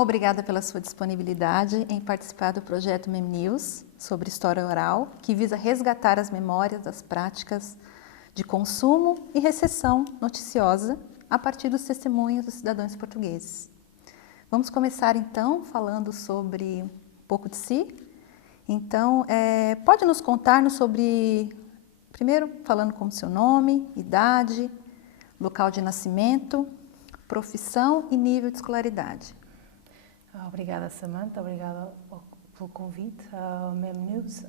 Obrigada pela sua disponibilidade em participar do projeto Mem News sobre história oral, que visa resgatar as memórias das práticas de consumo e recepção noticiosa a partir dos testemunhos dos cidadãos portugueses. Vamos começar então falando sobre um pouco de si. Então, pode nos contar sobre, primeiro falando como seu nome, idade, local de nascimento, profissão e nível de escolaridade. Obrigada, Samantha, obrigada pelo convite ao Mem News.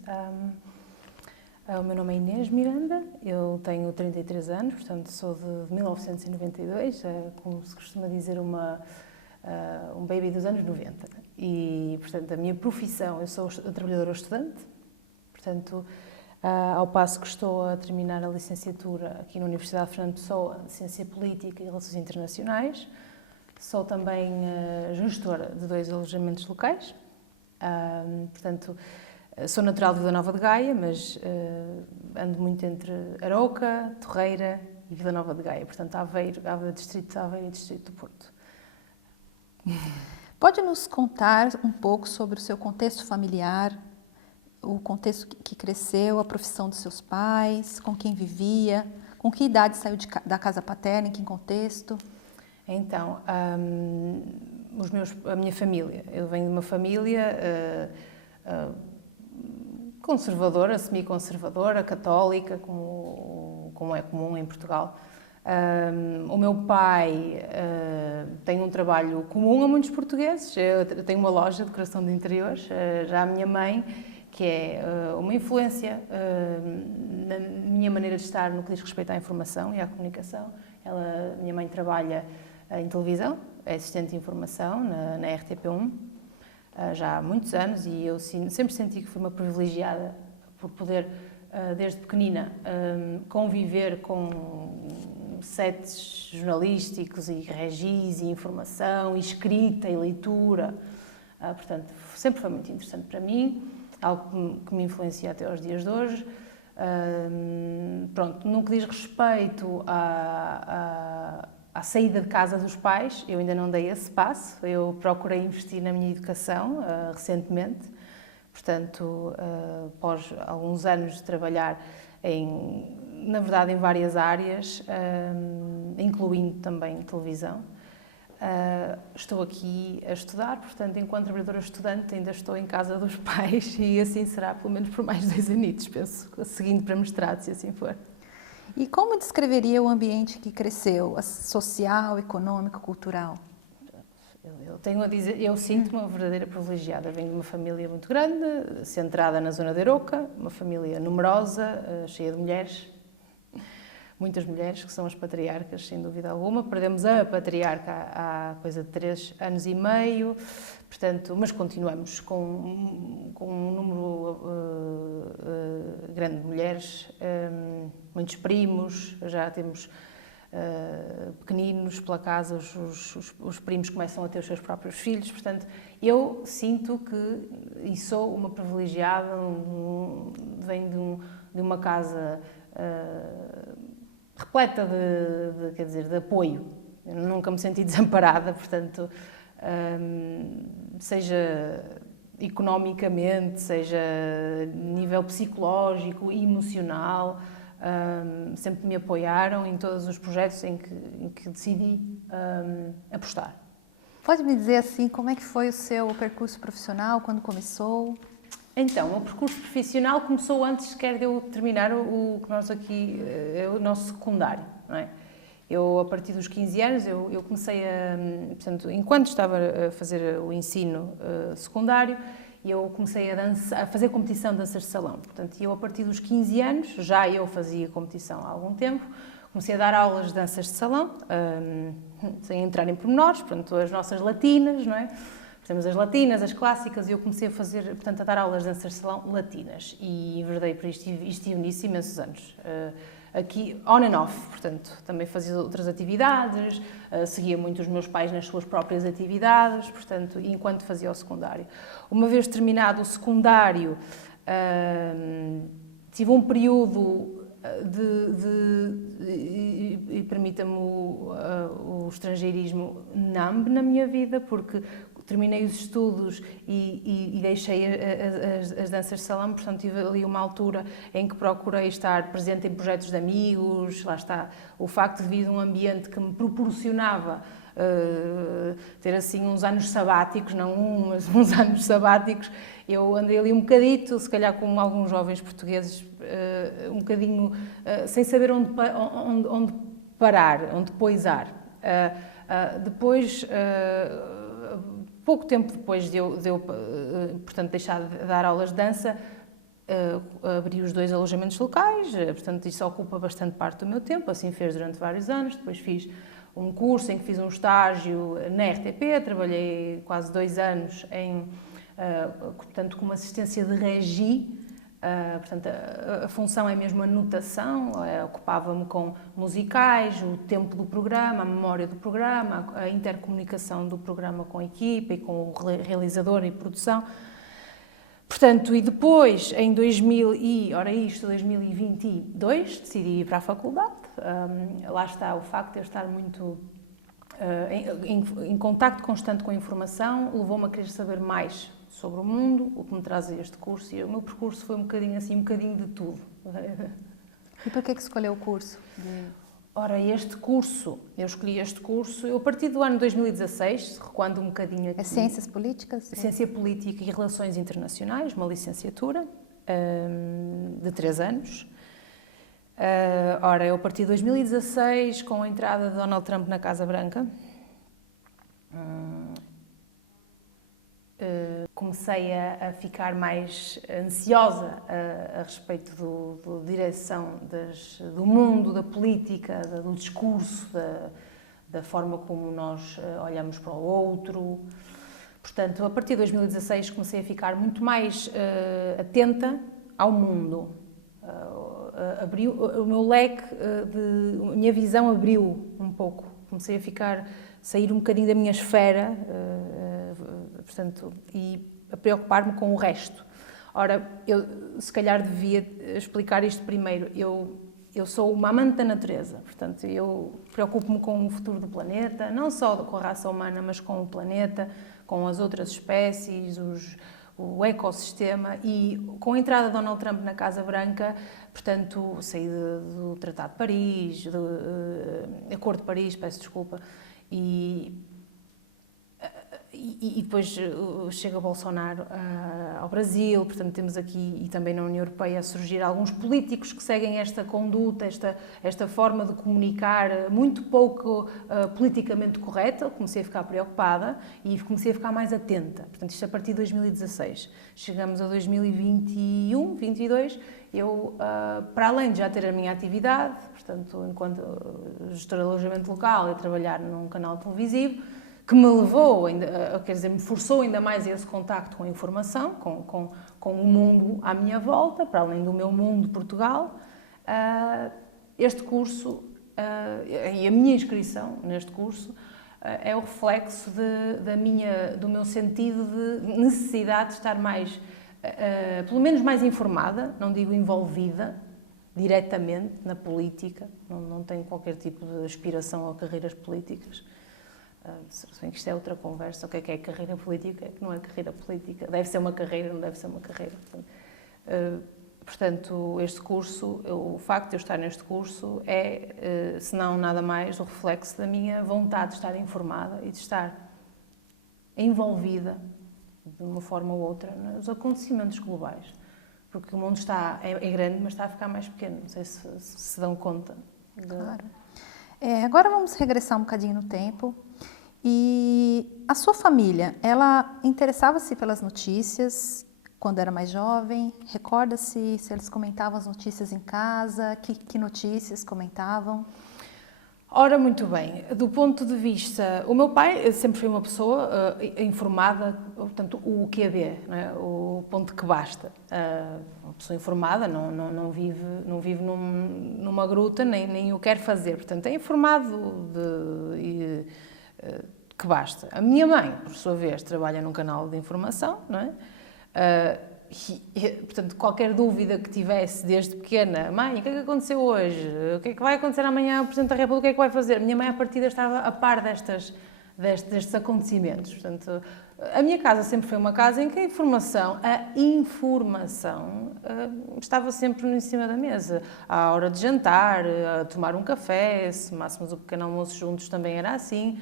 O meu nome é Inês Miranda, eu tenho 33 anos, portanto sou de 1992, como se costuma dizer, um baby dos anos 90. E, portanto, a minha profissão, eu sou trabalhadora estudante, portanto, ao passo que estou a terminar a licenciatura aqui na Universidade de Fernando Pessoa, de Ciência Política e Relações Internacionais. Sou também gestora de 2 alojamentos locais, portanto, sou natural de Vila Nova de Gaia, mas ando muito entre Arouca, Torreira e Vila Nova de Gaia, portanto, Aveiro, Distrito de Aveiro e Distrito do Porto. Pode nos contar um pouco sobre o seu contexto familiar, o contexto que cresceu, a profissão dos seus pais, com quem vivia, com que idade saiu da casa paterna, em que contexto? Então, a minha família, eu venho de uma família conservadora, semi-conservadora, católica, como é comum em Portugal. O meu pai tem um trabalho comum a muitos portugueses, eu tenho uma loja de decoração de interiores. Já a minha mãe, que é uma influência na minha maneira de estar no que diz respeito à informação e à comunicação. Minha mãe trabalha em televisão, é assistente de informação na RTP1, já há muitos anos, e eu sempre senti que fui uma privilegiada por poder, desde pequenina, conviver com sets jornalísticos e regis e informação, e escrita e leitura. Portanto, sempre foi muito interessante para mim, algo que me influencia até aos dias de hoje. Pronto, no que diz respeito à saída de casa dos pais, eu ainda não dei esse passo. Eu procurei investir na minha educação recentemente, portanto, após alguns anos de trabalhar na verdade, em várias áreas, incluindo também televisão. Estou aqui a estudar, portanto, enquanto trabalhadora estudante, ainda estou em casa dos pais, e assim será pelo menos por mais 2 anitos, penso, seguindo para mestrado, se assim for. E como descreveria o ambiente que cresceu, social, econômico, cultural? Eu tenho a dizer, eu sinto-me uma verdadeira privilegiada. Venho de uma família muito grande, centrada na zona de Arouca, uma família numerosa, cheia de mulheres, muitas mulheres, que são as patriarcas, sem dúvida alguma. Perdemos a patriarca há coisa de 3 anos e meio, portanto, mas continuamos com um número grande de mulheres, muitos primos, já temos pequeninos pela casa, os primos começam a ter os seus próprios filhos. Portanto, eu sinto que, e sou uma privilegiada, venho de uma casa repleta de apoio. Eu nunca me senti desamparada, portanto, seja economicamente, seja nível psicológico e emocional, sempre me apoiaram em todos os projetos em que decidi apostar. Pode me dizer assim, como é que foi o seu percurso profissional, quando começou? Então, o percurso profissional começou antes sequer de eu terminar o que nós aqui, o nosso secundário, não é? Eu, a partir dos 15 anos, eu comecei portanto, enquanto estava a fazer o ensino secundário, eu comecei a fazer competição de danças de salão. Portanto, eu, a partir dos 15 anos, já eu fazia competição há algum tempo, comecei a dar aulas de danças de salão, sem entrar em pormenores, portanto, as nossas latinas, não é? Temos as latinas, as clássicas, e eu comecei a dar aulas de danças de salão latinas, e enverdei para isto e estive nisso imensos anos. Aqui, on and off, portanto, também fazia outras atividades, seguia muito os meus pais nas suas próprias atividades, portanto, enquanto fazia o secundário. Uma vez terminado o secundário, tive um período e permita-me o estrangeirismo NAMB na minha vida, porque terminei os estudos e deixei as danças de salão, portanto tive ali uma altura em que procurei estar presente em projetos de amigos, lá está, o facto de vir de um ambiente que me proporcionava ter assim uns anos sabáticos, não mas uns anos sabáticos, eu andei ali um bocadito, se calhar como alguns jovens portugueses, um bocadinho sem saber onde parar, onde poisar. Depois, pouco tempo depois de eu portanto, deixar de dar aulas de dança, abri os 2 alojamentos locais, portanto isso ocupa bastante parte do meu tempo, assim fez durante vários anos. Depois fiz um curso em que fiz um estágio na RTP, trabalhei quase 2 anos portanto, como assistência de regi. Portanto, a função é mesmo a notação, ocupava-me com musicais, o tempo do programa, a memória do programa, a intercomunicação do programa com a equipa e com o realizador e produção. Portanto, e depois, em 2022, decidi ir para a faculdade. Lá está o facto de eu estar muito em contacto constante com a informação, levou-me a querer saber mais sobre o mundo, o que me traz a este curso, e o meu percurso foi um bocadinho de tudo. E por que escolheu o curso? Ora, eu escolhi este curso, eu a partir do ano 2016, recuando um bocadinho aqui... É Ciências Políticas? Ciência Política e Relações Internacionais, uma licenciatura de 3 anos. Ora, eu a partir de 2016, com a entrada de Donald Trump na Casa Branca, comecei a ficar mais ansiosa a respeito da direção do mundo, da política, do discurso, da forma como nós olhamos para o outro. Portanto, a partir de 2016 comecei a ficar muito mais atenta ao mundo. Abriu o meu leque, a minha visão abriu um pouco. Comecei a sair um bocadinho da minha esfera, portanto, e a preocupar-me com o resto. Ora, eu se calhar devia explicar isto primeiro. Eu sou uma amante da natureza, portanto, eu preocupo-me com o futuro do planeta, não só com a raça humana, mas com o planeta, com as outras espécies, o ecossistema. E com a entrada de Donald Trump na Casa Branca, portanto, saí do Tratado de Paris, do Acordo de Paris, peço desculpa, e depois chega Bolsonaro ao Brasil, portanto temos aqui, e também na União Europeia, a surgir alguns políticos que seguem esta conduta, esta forma de comunicar muito pouco politicamente correta. Comecei a ficar preocupada e comecei a ficar mais atenta. Portanto, isto a partir de 2016. Chegamos a 2021, 2022, eu, para além de já ter a minha atividade, portanto, enquanto gestora de alojamento local e trabalhar num canal televisivo, que me levou, me forçou ainda mais a esse contacto com a informação, com o mundo à minha volta, para além do meu mundo de Portugal. Este curso e a minha inscrição neste curso é o reflexo do meu sentido de necessidade de estar mais, pelo menos mais informada, não digo envolvida diretamente na política, não tenho qualquer tipo de aspiração a carreiras políticas. Se bem que isto é outra conversa, o que é carreira política, o que é que não é carreira política, deve ser uma carreira, não deve ser uma carreira. Portanto, este curso, o facto de eu estar neste curso é, se não nada mais, o reflexo da minha vontade de estar informada e de estar envolvida, de uma forma ou outra, nos acontecimentos globais. Porque o mundo é grande, mas está a ficar mais pequeno, não sei se dão conta. Claro. Agora vamos regressar um bocadinho no tempo. E a sua família, ela interessava-se pelas notícias quando era mais jovem? Recorda-se se eles comentavam as notícias em casa? Que notícias comentavam? Ora, muito bem, do ponto de vista... O meu pai sempre foi uma pessoa informada, portanto, o QB, não é? O ponto que basta. Uma pessoa informada não vive numa gruta, nem o quer fazer. Portanto, é informado que basta. A minha mãe, por sua vez, trabalha num canal de informação, não é? Portanto, qualquer dúvida que tivesse desde pequena, mãe, o que é que aconteceu hoje? O que é que vai acontecer amanhã? O Presidente da República, o que é que vai fazer? A minha mãe, à partida, estava a par destes acontecimentos. Portanto, a minha casa sempre foi uma casa em que a informação estava sempre em cima da mesa. À hora de jantar, a tomar um café, se tomássemos o pequeno almoço juntos também era assim,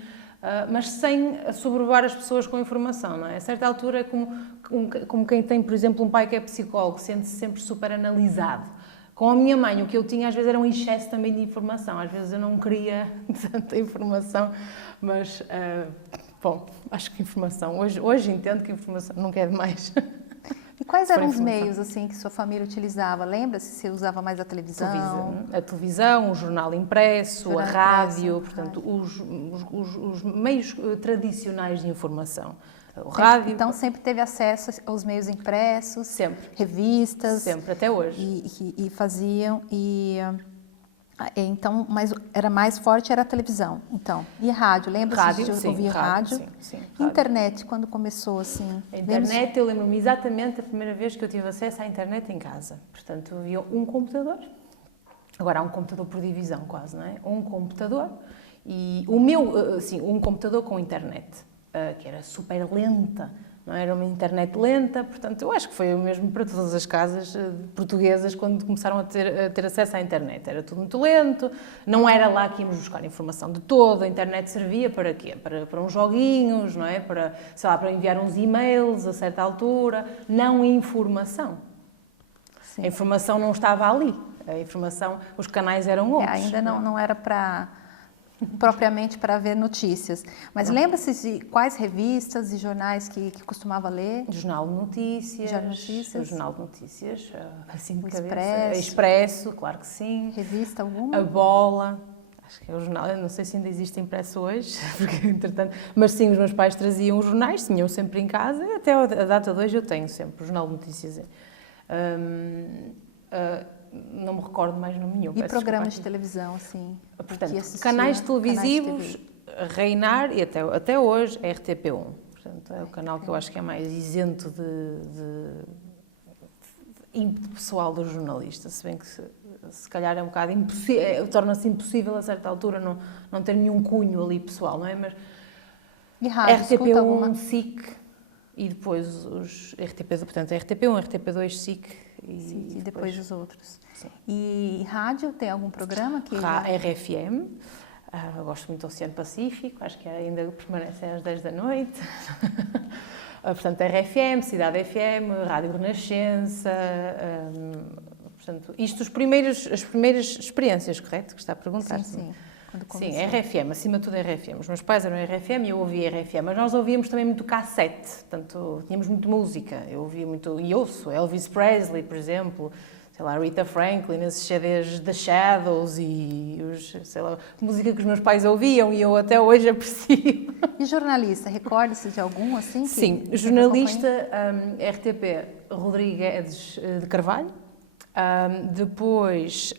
mas sem assoberbar as pessoas com informação, não é? A certa altura é como quem tem, por exemplo, um pai que é psicólogo, sente-se sempre super analisado. Com a minha mãe, o que eu tinha às vezes era um excesso também de informação. Às vezes eu não queria tanta informação, mas, bom, acho que informação... Hoje entendo que informação nunca é demais. E quais eram os meios assim que sua família utilizava? Lembra-se se usava mais a televisão? A televisão, o jornal impresso, a rádio, portanto, os meios tradicionais de informação. O rádio. Então sempre teve acesso aos meios impressos, sempre, revistas, sempre até hoje. E faziam então, mas era mais forte era a televisão. Então, e rádio? Lembra-se de ouvir rádio? Sim, internet quando começou assim? A internet, eu lembro-me exatamente a primeira vez que eu tive acesso à internet em casa. Portanto, havia um computador. Agora há um computador por divisão, quase, não é? Um computador e um computador com internet. Que era super lenta, não era uma internet lenta, portanto, eu acho que foi o mesmo para todas as casas portuguesas quando começaram a ter acesso à internet. Era tudo muito lento, não era lá que íamos buscar informação de todo, a internet servia para quê? Para uns joguinhos, não é? Para, sei lá, para enviar uns e-mails a certa altura, não informação. Sim. A informação não estava ali, a informação, os canais eram outros. Ainda não era propriamente para ver notícias. Mas lembra-se de quais revistas e jornais que costumava ler? Jornal de Notícias. O Jornal de Notícias, assim de cabeça. Expresso, claro que sim. Revista alguma? A Bola. Acho que é o jornal, eu não sei se ainda existe impresso hoje, porque entretanto... Mas sim, os meus pais traziam os jornais, tinham sempre em casa, e até a data de hoje eu tenho sempre o Jornal de Notícias. Não me recordo mais nome nenhum. E programas de televisão, assim? Portanto, canais televisivos, reinar, e até hoje, é RTP1. Portanto, é o canal que eu acho que é mais isento de ímpeto pessoal do jornalista, se bem que se calhar é um bocado impossível, torna-se impossível a certa altura não ter nenhum cunho ali pessoal, não é? Mas e rádio, RTP1, SIC e depois os RTP, portanto, RTP1, RTP2, SIC e depois os outros. Sim. E rádio, tem algum programa que... RFM, gosto muito do Oceano Pacífico, acho que ainda permanece às 10 da noite. Portanto, RFM, Cidade FM, Rádio Renascença, portanto, isto as primeiras experiências, correto? Que está a perguntar? Sim. Sim, RFM, acima de tudo RFM. Os meus pais eram RFM e eu ouvia RFM, mas nós ouvíamos também muito cassete, portanto, tínhamos muito música. Eu ouvia muito, e ouço, Elvis Presley, por exemplo, sei lá, Rita Franklin, esses CDs The Shadows e música que os meus pais ouviam e eu até hoje aprecio. E jornalista, recorda-se de algum assim? Sim, jornalista, RTP, Rodrigues de Carvalho, depois...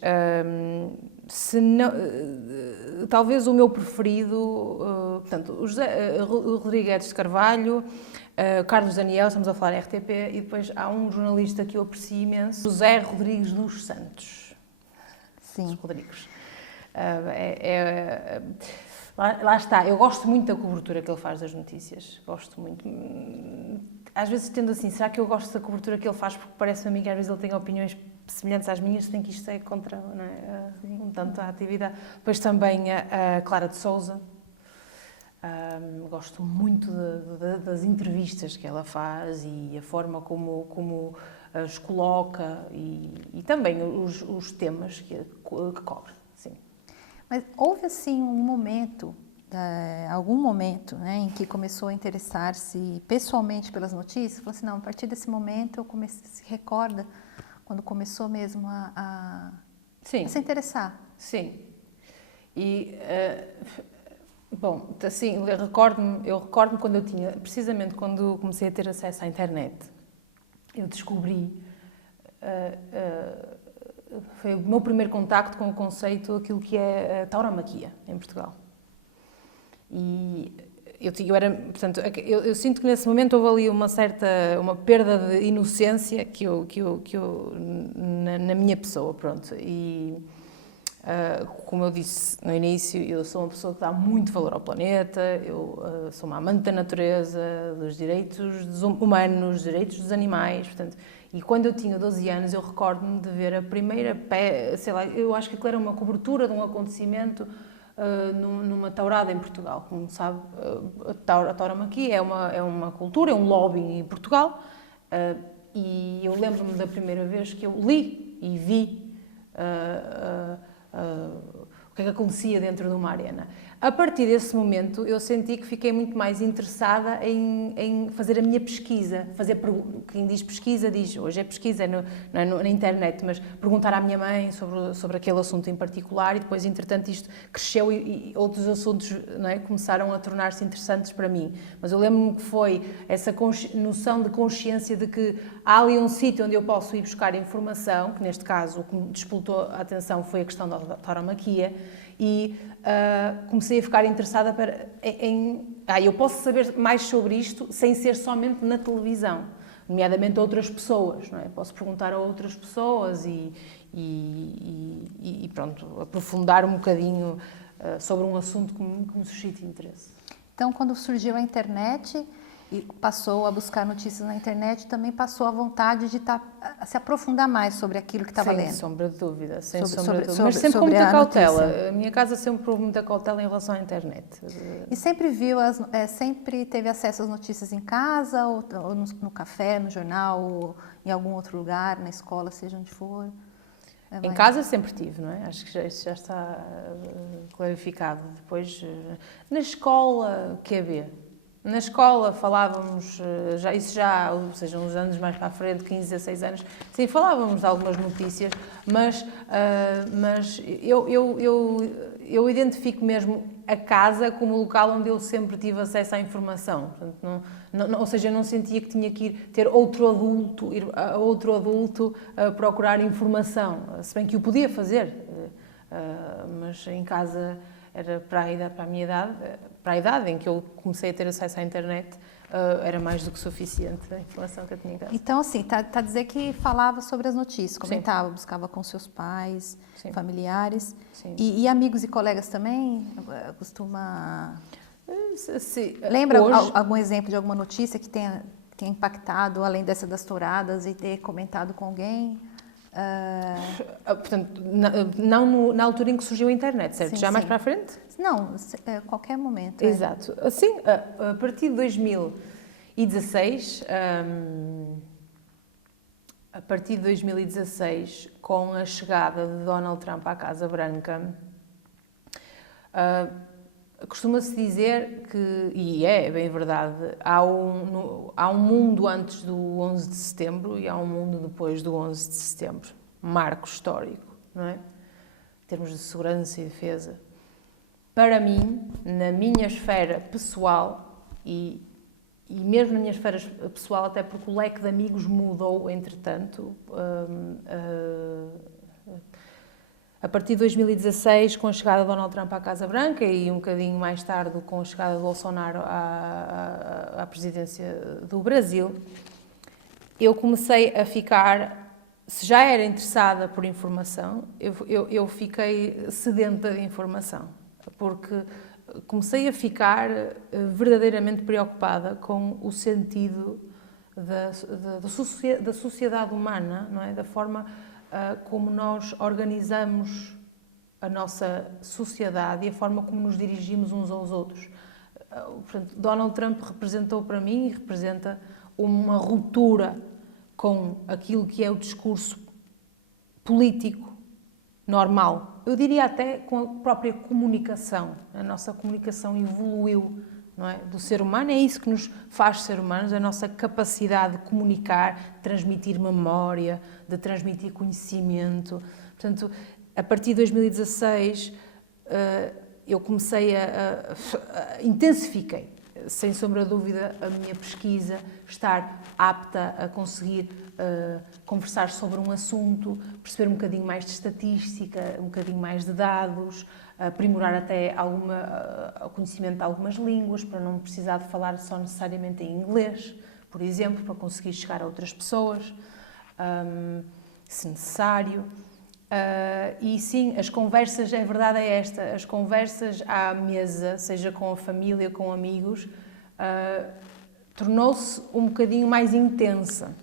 Se não, talvez o meu preferido, portanto, o Rodrigues de Carvalho, Carlos Daniel, estamos a falar RTP, e depois há um jornalista que eu aprecio imenso, José Rodrigues dos Santos. Sim. Rodrigues. Lá está, eu gosto muito da cobertura que ele faz das notícias, gosto muito. Às vezes tendo assim, será que eu gosto da cobertura que ele faz porque parece-me a mim que às vezes ele tem opiniões semelhantes às minhas, tem que isto é contra, não é? Um tanto a atividade. Depois também a Clara de Sousa. Gosto muito das entrevistas que ela faz e a forma como as coloca e também os temas que cobre. Sim. Mas houve assim um momento, algum momento, né, em que começou a interessar-se pessoalmente pelas notícias? Falou assim, não, a partir desse momento eu comecei, se recorda quando começou mesmo a se interessar? Sim. E, bom, assim, eu recordo-me quando eu tinha, precisamente quando comecei a ter acesso à internet, eu descobri, foi o meu primeiro contacto com o conceito, aquilo que é a tauromaquia em Portugal. E eu sinto que nesse momento houve ali uma perda de inocência que eu na minha pessoa, pronto. E Como eu disse no início, eu sou uma pessoa que dá muito valor ao planeta, eu sou uma amante da natureza, dos direitos humanos, dos direitos dos animais, portanto, e quando eu tinha 12 anos eu recordo-me de ver a primeira, sei lá, eu acho que aquilo era uma cobertura de um acontecimento numa taurada em Portugal. Como sabe, a tauromaquia é uma cultura, é um lobby em Portugal, e eu lembro-me da primeira vez que eu li e vi o que é que acontecia dentro de uma arena. A partir desse momento, eu senti que fiquei muito mais interessada em fazer a minha pesquisa. Quem diz pesquisa, diz, hoje é pesquisa na internet, mas perguntar à minha mãe sobre aquele assunto em particular e depois, entretanto, isto cresceu e outros assuntos, não é, começaram a tornar-se interessantes para mim. Mas eu lembro-me que foi essa noção de consciência de que há ali um sítio onde eu posso ir buscar informação, que neste caso o que me despoltou a atenção foi a questão da tauromaquia, e comecei a ficar interessada eu posso saber mais sobre isto sem ser somente na televisão, nomeadamente a outras pessoas, não é? Posso perguntar a outras pessoas e pronto, aprofundar um bocadinho sobre um assunto que me suscita interesse. Então, quando surgiu a internet e passou a buscar notícias na internet, também passou a vontade de se aprofundar mais sobre aquilo que estava lendo. Sem sombra de dúvida, sem Sobre- sombra de sobre- dúvida. Mas sempre com sobre muita a cautela. notícia. A minha casa sempre houve muita cautela em relação à internet. E sempre sempre teve acesso às notícias em casa, ou no café, no jornal, ou em algum outro lugar, na escola, seja onde for? Em casa sempre tive, não é? Acho que isso já está clarificado. Depois, na escola, quer ver? Na escola falávamos, ou seja, uns anos mais para a frente, 15, 16 anos, sim, falávamos de algumas notícias, mas eu identifico mesmo a casa como o local onde eu sempre tive acesso à informação. Portanto, ou seja, eu não sentia que tinha que ir ir a outro adulto a procurar informação, se bem que o podia fazer, mas em casa era para a minha idade, para a idade em que eu comecei a ter acesso à internet, era mais do que suficiente a informação que eu tinha em casa. Então, assim, tá a dizer que falava sobre as notícias, comentava, buscava com seus pais, Sim. familiares. Sim. E amigos e colegas também? Costuma... Sim. Lembra Hoje, algum exemplo de alguma notícia que tenha impactado, além dessa das touradas, e ter comentado com alguém? portanto, não na altura em que surgiu a internet, certo? Sim, Já mais sim. para a frente? Não, qualquer momento. Exato. Assim, a partir de 2016, com a chegada de Donald Trump à Casa Branca, costuma-se dizer que, e é bem verdade, há um mundo antes do 11 de setembro e há um mundo depois do 11 de setembro. Marco histórico, não é? Em termos de segurança e defesa. Para mim, na minha esfera pessoal e mesmo na minha esfera pessoal, até porque o leque de amigos mudou, entretanto, a partir de 2016, com a chegada de Donald Trump à Casa Branca e um bocadinho mais tarde com a chegada de Bolsonaro à presidência do Brasil, eu comecei a ficar, se já era interessada por informação, eu fiquei sedenta de informação, porque comecei a ficar verdadeiramente preocupada com o sentido da sociedade humana, não é? Da forma como nós organizamos a nossa sociedade e a forma como nos dirigimos uns aos outros. Portanto, Donald Trump representou para mim e representa uma ruptura com aquilo que é o discurso político normal. Eu diria até com a própria comunicação. A nossa comunicação evoluiu, não é? Do ser humano, é isso que nos faz ser humanos, a nossa capacidade de comunicar, de transmitir memória, de transmitir conhecimento. Portanto, a partir de 2016, eu comecei intensifiquei, sem sombra de dúvida, a minha pesquisa, estar apta a conseguir conversar sobre um assunto, perceber um bocadinho mais de estatística, um bocadinho mais de dados, aprimorar até o conhecimento de algumas línguas, para não precisar de falar só necessariamente em inglês, por exemplo, para conseguir chegar a outras pessoas, se necessário. E sim, as conversas, a verdade é esta, as conversas à mesa, seja com a família, com amigos, tornou-se um bocadinho mais intensa,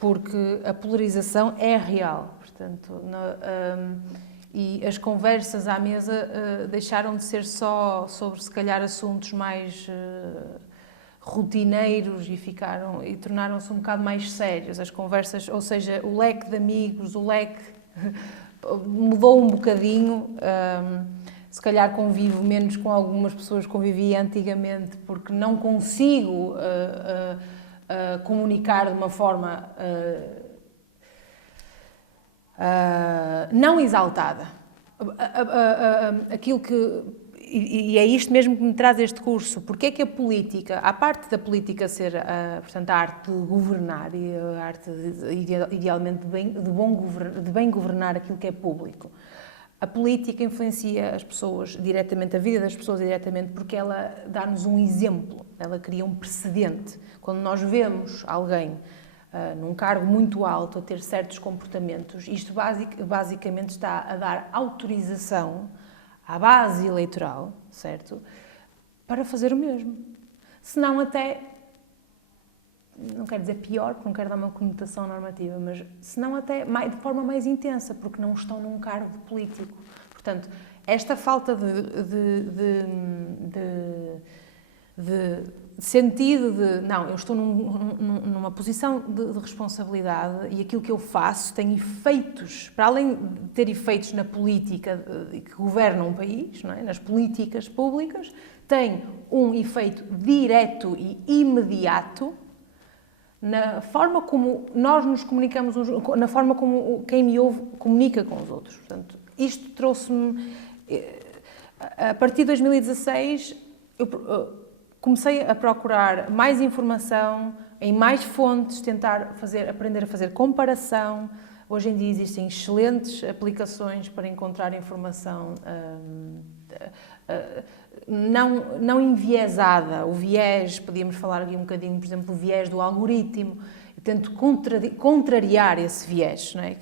porque a polarização é real, portanto, e as conversas à mesa deixaram de ser só sobre, se calhar, assuntos mais rotineiros e tornaram-se um bocado mais sérios. As conversas, ou seja, o leque de amigos, o leque mudou um bocadinho. Se calhar convivo menos com algumas pessoas que convivia antigamente, porque não consigo comunicar de uma forma não exaltada. Aquilo que... E é isto mesmo que me traz este curso. Porque é que a política, à parte da política ser, portanto, a arte de governar e a arte idealmente de bem governar aquilo que é público, a política influencia as pessoas diretamente, a vida das pessoas diretamente, porque ela dá-nos um exemplo, ela cria um precedente. Quando nós vemos alguém num cargo muito alto a ter certos comportamentos, isto basicamente está a dar autorização à base eleitoral, certo? Para fazer o mesmo. Senão até, não quero dizer pior, porque não quero dar uma conotação normativa, mas senão até de forma mais intensa, porque não estão num cargo político. Portanto, esta falta de sentido de, não, eu estou numa posição de responsabilidade e aquilo que eu faço tem efeitos, para além de ter efeitos na política que governa um país, não é? Nas políticas públicas, tem um efeito direto e imediato na forma como nós nos comunicamos, na forma como quem me ouve comunica com os outros. Portanto, isto trouxe-me... A partir de 2016, eu comecei a procurar mais informação, em mais fontes, tentar aprender a fazer comparação. Hoje em dia existem excelentes aplicações para encontrar informação não enviesada. O viés, podíamos falar aqui um bocadinho, por exemplo, o viés do algoritmo. Eu tento contrariar esse viés, não é?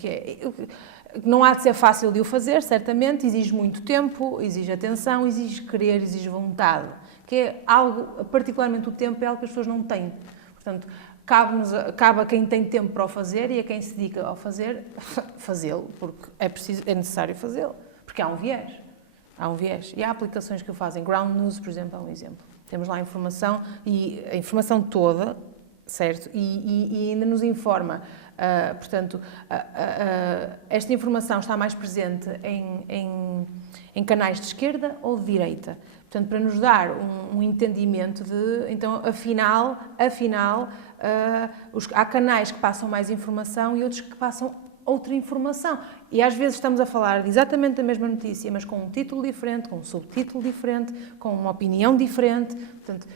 Não há de ser fácil de o fazer, certamente, exige muito tempo, exige atenção, exige querer, exige vontade. Que é algo, particularmente o tempo, é algo que as pessoas não têm. Portanto, cabe a quem tem tempo para o fazer e a quem se dedica ao fazer, fazê-lo, porque é necessário fazê-lo, porque há um viés. Há um viés. E há aplicações que o fazem. Ground News, por exemplo, é um exemplo. Temos lá a informação, e a informação toda, certo? E ainda nos informa. Portanto, esta informação está mais presente em canais de esquerda ou de direita. Portanto, para nos dar um entendimento de, então, afinal, há canais que passam mais informação e outros que passam outra informação. E às vezes estamos a falar exatamente da mesma notícia, mas com um título diferente, com um subtítulo diferente, com uma opinião diferente. Portanto,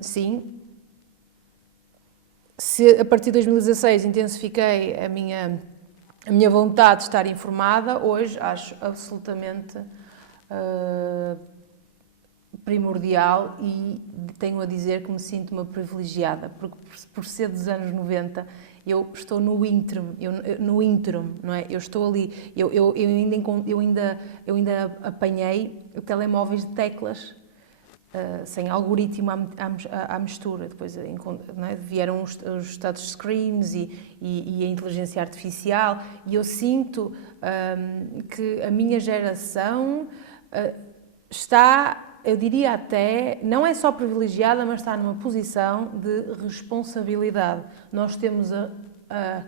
sim, se a partir de 2016 intensifiquei a minha vontade de estar informada, hoje acho absolutamente primordial e tenho a dizer que me sinto uma privilegiada, porque por ser dos anos 90 eu estou no ínterim, não é? Eu estou ali, eu ainda apanhei telemóveis de teclas sem algoritmo à mistura. Depois, não é? Vieram os touchscreens e a inteligência artificial, e eu sinto que a minha geração está, eu diria até, não é só privilegiada, mas está numa posição de responsabilidade. Nós temos a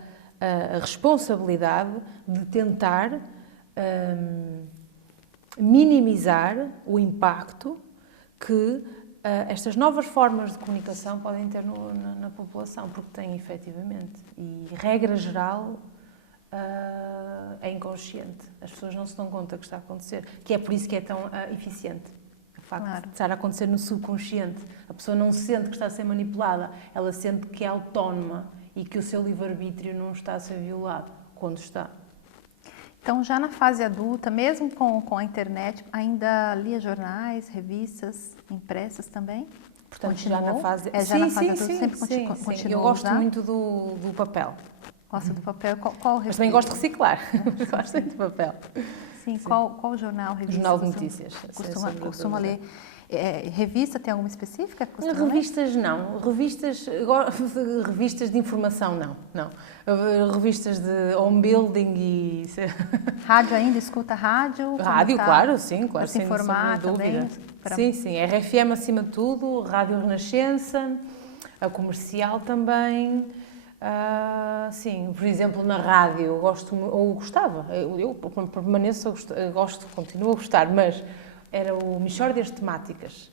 responsabilidade de tentar minimizar o impacto que estas novas formas de comunicação podem ter na população, porque têm efetivamente. E, regra geral, é inconsciente. As pessoas não se dão conta que está a acontecer, que é por isso que é tão eficiente. O facto de estar a acontecer no subconsciente. A pessoa não sente que está a ser manipulada, ela sente que é autónoma e que o seu livre-arbítrio não está a ser violado, quando está. Então, já na fase adulta, mesmo com a internet, ainda lia jornais, revistas impressas também? Portanto, continuou? Já na fase... já na fase adulta sempre continuou. Eu gosto muito do papel. Gosta do papel? Qual Mas também gosto de reciclar. Gosto muito de papel. Sim, qual jornal, revista? Jornal de notícias. Costuma ler? Revista tem alguma específica? Revistas não. Revistas de informação não. Revistas de home building e... Rádio ainda? Escuta rádio? Rádio, claro, sim. Para se informar também? Sim. RFM acima de tudo, Rádio Renascença, a Comercial também. Sim, por exemplo, na rádio eu gostava, eu permaneço, continuo a gostar, mas era o Mixórdias Temáticas.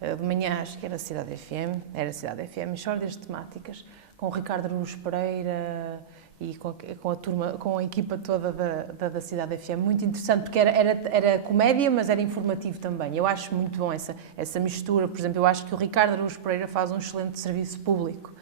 De manhã acho que era Cidade FM, Mixórdias Temáticas, com o Ricardo Araújo Pereira e com a turma, com a equipa toda da Cidade FM. Muito interessante, porque era comédia, mas era informativo também. Eu acho muito bom essa mistura. Por exemplo, eu acho que o Ricardo Araújo Pereira faz um excelente serviço público.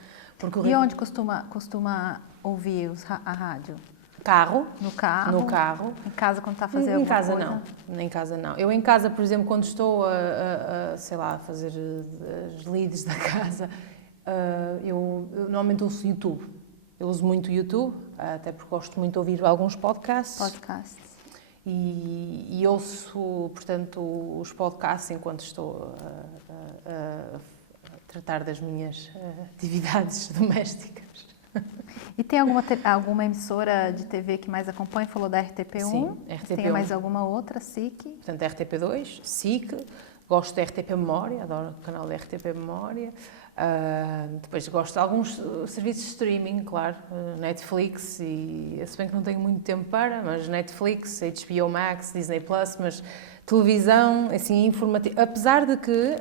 E onde costuma ouvir a rádio? Carro. No carro. Em casa, quando está a fazer alguma coisa? Em casa não. Eu em casa, por exemplo, quando estou a fazer as leads da casa, eu normalmente uso YouTube. Eu uso muito o YouTube, até porque gosto muito de ouvir alguns podcasts. E ouço, portanto, os podcasts enquanto estou a tratar das minhas atividades domésticas. E tem alguma emissora de TV que mais acompanha? Falou da RTP1? Sim, RTP1. Tem mais alguma outra? SIC? Portanto, RTP2, SIC, gosto da RTP Memória, adoro o canal da RTP Memória. Depois gosto de alguns serviços de streaming, claro, Netflix, e se bem que não tenho muito tempo mas Netflix, HBO Max, Disney Plus, mas televisão, assim, informativa. Apesar de que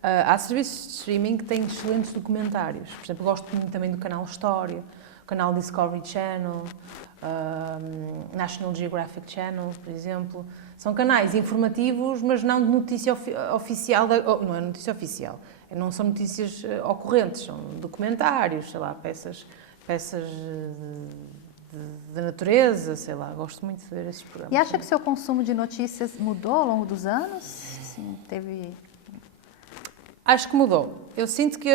há serviços de streaming que têm excelentes documentários. Por exemplo, gosto muito também do canal História, o canal Discovery Channel, National Geographic Channel, por exemplo. São canais informativos, mas não de notícia oficial. Não é notícia oficial. Não são notícias ocorrentes, são documentários, sei lá, peças de natureza, sei lá. Gosto muito de ver esses programas. E acha que o seu consumo de notícias mudou ao longo dos anos? Sim, teve... Acho que mudou. Eu sinto que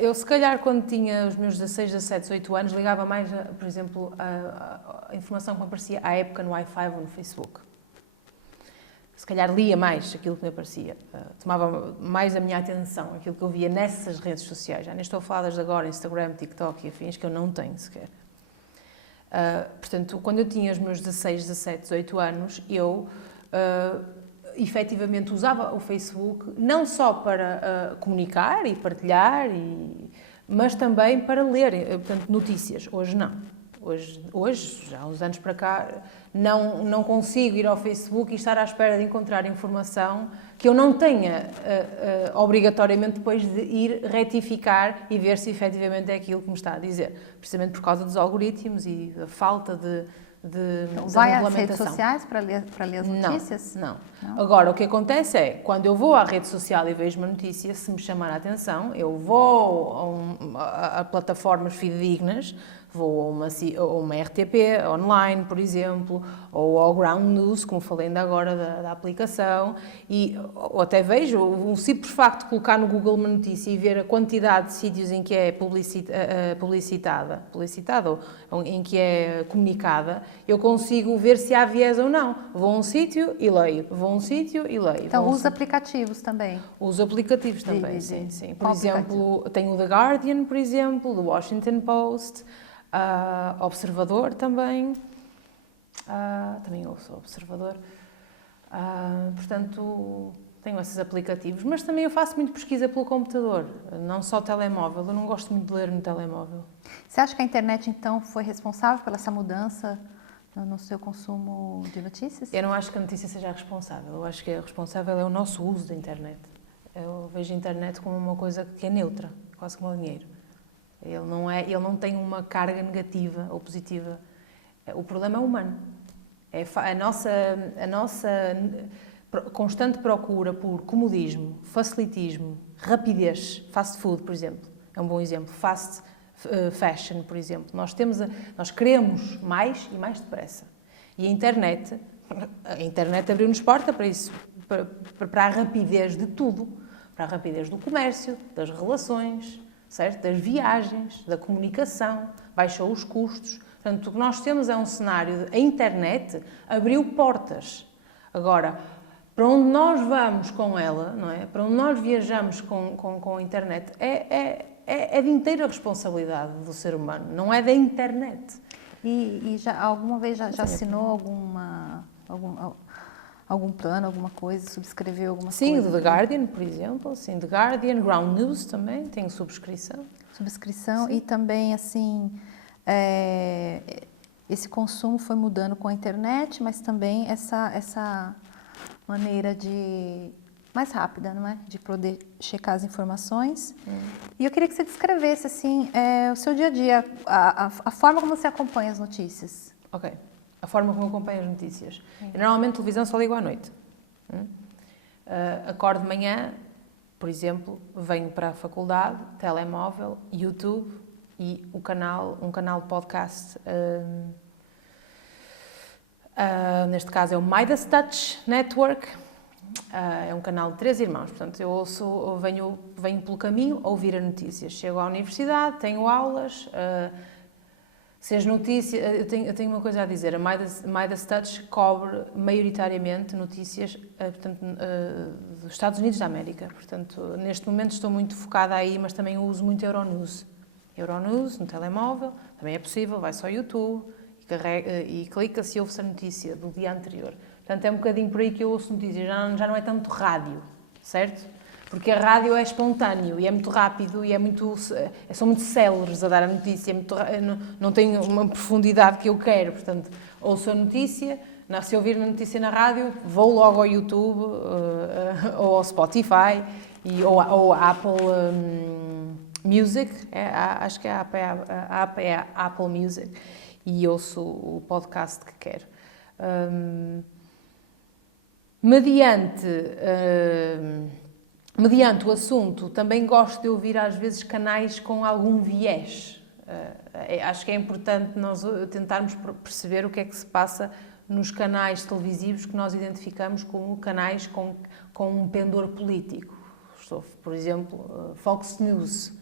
eu, se calhar, quando tinha os meus 16, 17, 18 anos, ligava mais, por exemplo, a informação que me aparecia à época no Wi-Fi ou no Facebook. Se calhar lia mais aquilo que me aparecia. Tomava mais a minha atenção, aquilo que eu via nessas redes sociais. Já nem estou a falar desde agora, Instagram, TikTok e afins, que eu não tenho sequer. Portanto, quando eu tinha os meus 16, 17, 18 anos, eu... efetivamente usava o Facebook não só para comunicar e partilhar, mas também para ler, portanto, notícias. Hoje não. Hoje, já há uns anos para cá, não consigo ir ao Facebook e estar à espera de encontrar informação que eu não tenha obrigatoriamente depois de ir retificar e ver se efetivamente é aquilo que me está a dizer. Precisamente por causa dos algoritmos e da falta de vai às redes sociais para ler as notícias? Não. Agora, o que acontece é, quando eu vou à rede social e vejo uma notícia, se me chamar a atenção, eu vou a plataformas fidedignas, vou a uma RTP online, por exemplo, ou ao Ground News, como falei ainda agora da aplicação, ou até vejo o simples facto de colocar no Google uma notícia e ver a quantidade de sítios em que é publicitada ou em que é comunicada, eu consigo ver se há viés ou não. Vou a um sítio e leio, Então, usa aplicativos também? Uso aplicativos também, sim. Por exemplo, tenho o The Guardian, por exemplo, do Washington Post, Observador também ouço Observador, portanto tenho esses aplicativos, mas também eu faço muito pesquisa pelo computador, não só telemóvel, eu não gosto muito de ler no telemóvel. Você acha que a internet então foi responsável pela essa mudança no seu consumo de notícias? Eu não acho que a notícia seja responsável, eu acho que a responsável é o nosso uso da internet. Eu vejo a internet como uma coisa que é neutra, quase como o dinheiro. Ele não tem uma carga negativa ou positiva. O problema é humano. É a nossa constante procura por comodismo, facilitismo, rapidez, fast food, por exemplo, é um bom exemplo, fast fashion, por exemplo. Nós queremos mais e mais depressa. E a internet abriu-nos porta para isso, para a rapidez de tudo, para a rapidez do comércio, das relações, certo? Das viagens, da comunicação, baixou os custos. Portanto, o que nós temos é um cenário a internet abriu portas. Agora, para onde nós vamos com ela, não é? Para onde nós viajamos com a internet, é de inteira responsabilidade do ser humano, não é da internet. E já alguma vez já assinou algum plano, alguma coisa, subscreveu alguma coisa? Sim, do The Guardian, por exemplo, sim, The Guardian, Ground News também, tenho subscrição. Subscrição. Sim. E também, assim, esse consumo foi mudando com a internet, mas também essa maneira de mais rápida, não é? De poder checar as informações. E eu queria que você descrevesse, assim, o seu dia a dia, a forma como você acompanha as notícias. Ok. A forma como eu acompanho as notícias. Eu, normalmente, televisão só ligo à noite. Acordo de manhã, por exemplo, venho para a faculdade, telemóvel, YouTube e um canal de podcast. Neste caso é o Midas Touch Network. É um canal de 3 irmãos, portanto eu venho pelo caminho a ouvir as notícias. Chego à universidade, tenho aulas, se as notícias... Eu tenho uma coisa a dizer, a Midas Touch cobre maioritariamente notícias dos Estados Unidos da América. Portanto, neste momento estou muito focada aí, mas também uso muito Euronews. Euronews no telemóvel, também é possível, vai só ao YouTube e clica-se e ouve-se a notícia do dia anterior. Portanto, é um bocadinho por aí que eu ouço notícias, já não é tanto rádio, certo? Porque a rádio é espontâneo e é muito rápido e são muito céleres a dar a notícia, não tem uma profundidade que eu quero, portanto, ouço a notícia, se eu ouvir a notícia na rádio, vou logo ao YouTube ou ao Spotify ou à Apple Music, acho que a app é a Apple Music, e ouço o podcast que quero. Mediante o assunto, também gosto de ouvir às vezes canais com algum viés. Acho que é importante nós tentarmos perceber o que é que se passa nos canais televisivos que nós identificamos como canais com um pendor político. Por exemplo, Fox News.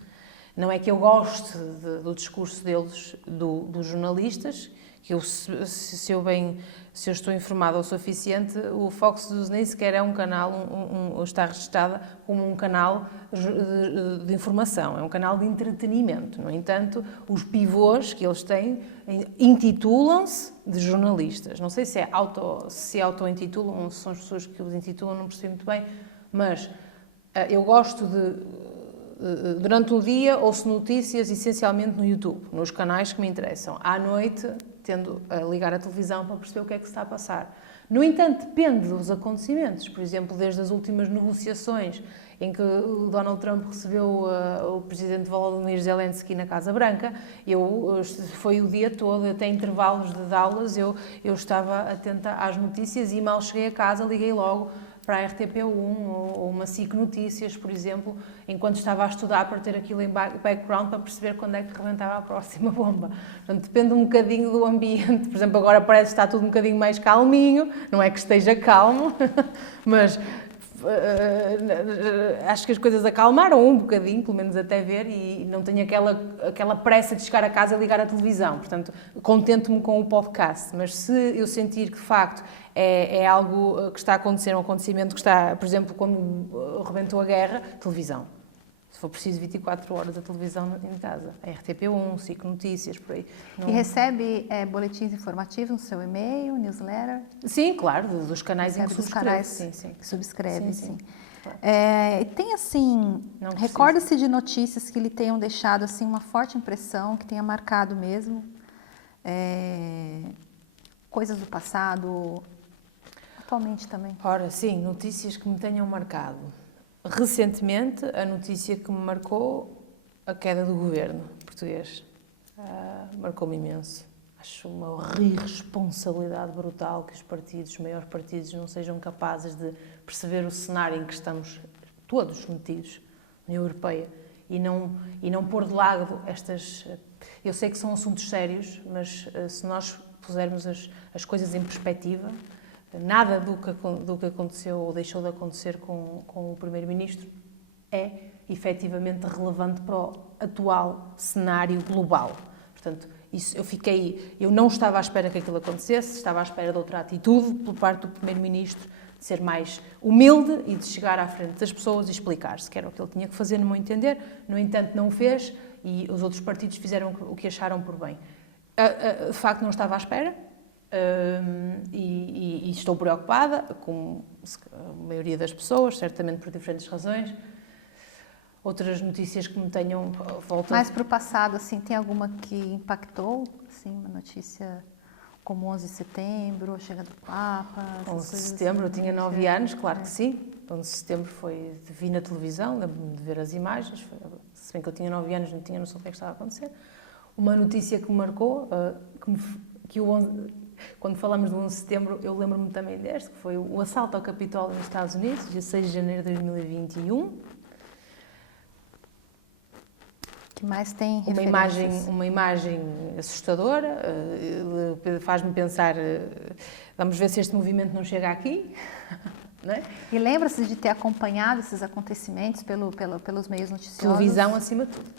Não é que eu goste do discurso deles, dos jornalistas, que se eu estou informada o suficiente, o Fox News nem sequer é um canal, está registrada como um canal de informação, é um canal de entretenimento. No entanto, os pivôs que eles têm intitulam-se de jornalistas. Não sei se auto-intitulam ou se são as pessoas que os intitulam, não percebi muito bem, mas eu gosto durante o dia, ouço notícias essencialmente no YouTube, nos canais que me interessam. À noite, tendo a ligar a televisão para perceber o que é que se está a passar. No entanto, depende dos acontecimentos. Por exemplo, desde as últimas negociações em que o Donald Trump recebeu o presidente Volodymyr Zelensky na Casa Branca, foi o dia todo, até intervalos de aulas, eu estava atenta às notícias e mal cheguei a casa, liguei logo para a RTP1 ou uma SIC Notícias, por exemplo, enquanto estava a estudar para ter aquilo em background para perceber quando é que rebentava a próxima bomba. Portanto, depende um bocadinho do ambiente. Por exemplo, agora parece que está tudo um bocadinho mais calminho, não é que esteja calmo, mas acho que as coisas acalmaram um bocadinho, pelo menos até ver, e não tenho aquela pressa de chegar a casa e ligar a televisão. Portanto, contento-me com o podcast. Mas se eu sentir que, de facto, é algo que está a acontecer, um acontecimento que está, por exemplo, quando rebentou a guerra, televisão. Se for preciso 24 horas a televisão em casa. A RTP1, SIC Notícias, por aí. E recebe boletins informativos no seu e-mail, newsletter? Sim, claro, dos canais em que subscreve. Sim. Que subscreve, sim. Claro. Tem, assim, recorda-se de notícias que lhe tenham deixado, assim, uma forte impressão, que tenha marcado mesmo? Coisas do passado, atualmente também? Ora, sim, notícias que me tenham marcado. Recentemente, a notícia que me marcou, a queda do governo português. Marcou-me imenso. Acho uma irresponsabilidade brutal que os maiores partidos, não sejam capazes de perceber o cenário em que estamos todos metidos, na União Europeia, e não pôr de lado estas... Eu sei que são assuntos sérios, mas se nós pusermos as coisas em perspectiva, nada do que aconteceu ou deixou de acontecer com o Primeiro-Ministro é efetivamente relevante para o atual cenário global. Portanto, eu não estava à espera que aquilo acontecesse, estava à espera de outra atitude por parte do Primeiro-Ministro, de ser mais humilde e de chegar à frente das pessoas e explicar-se, que era o que ele tinha que fazer, no meu entender. No entanto, não o fez e os outros partidos fizeram o que acharam por bem. De facto, não estava à espera e estou preocupada, com a maioria das pessoas, certamente por diferentes razões. Outras notícias que me tenham voltado... Mais para o passado, assim, tem alguma que impactou? Assim, uma notícia como 11 de setembro, a chegada do Papa? 11 de setembro, assim, eu tinha 9 anos, claro que sim. 11 de setembro vi na televisão, lembro-me de ver as imagens, se bem que eu tinha 9 anos, não tinha noção do que estava a acontecer. Uma notícia que me marcou, quando falamos do 11 de setembro, eu lembro-me também deste, que foi o assalto ao Capitólio nos Estados Unidos, dia 6 de janeiro de 2021. Que mais tem uma imagem assustadora, faz-me pensar, vamos ver se este movimento não chega aqui. Não é? E lembra-se de ter acompanhado esses acontecimentos pelos meios noticiosos? Televisão acima de tudo.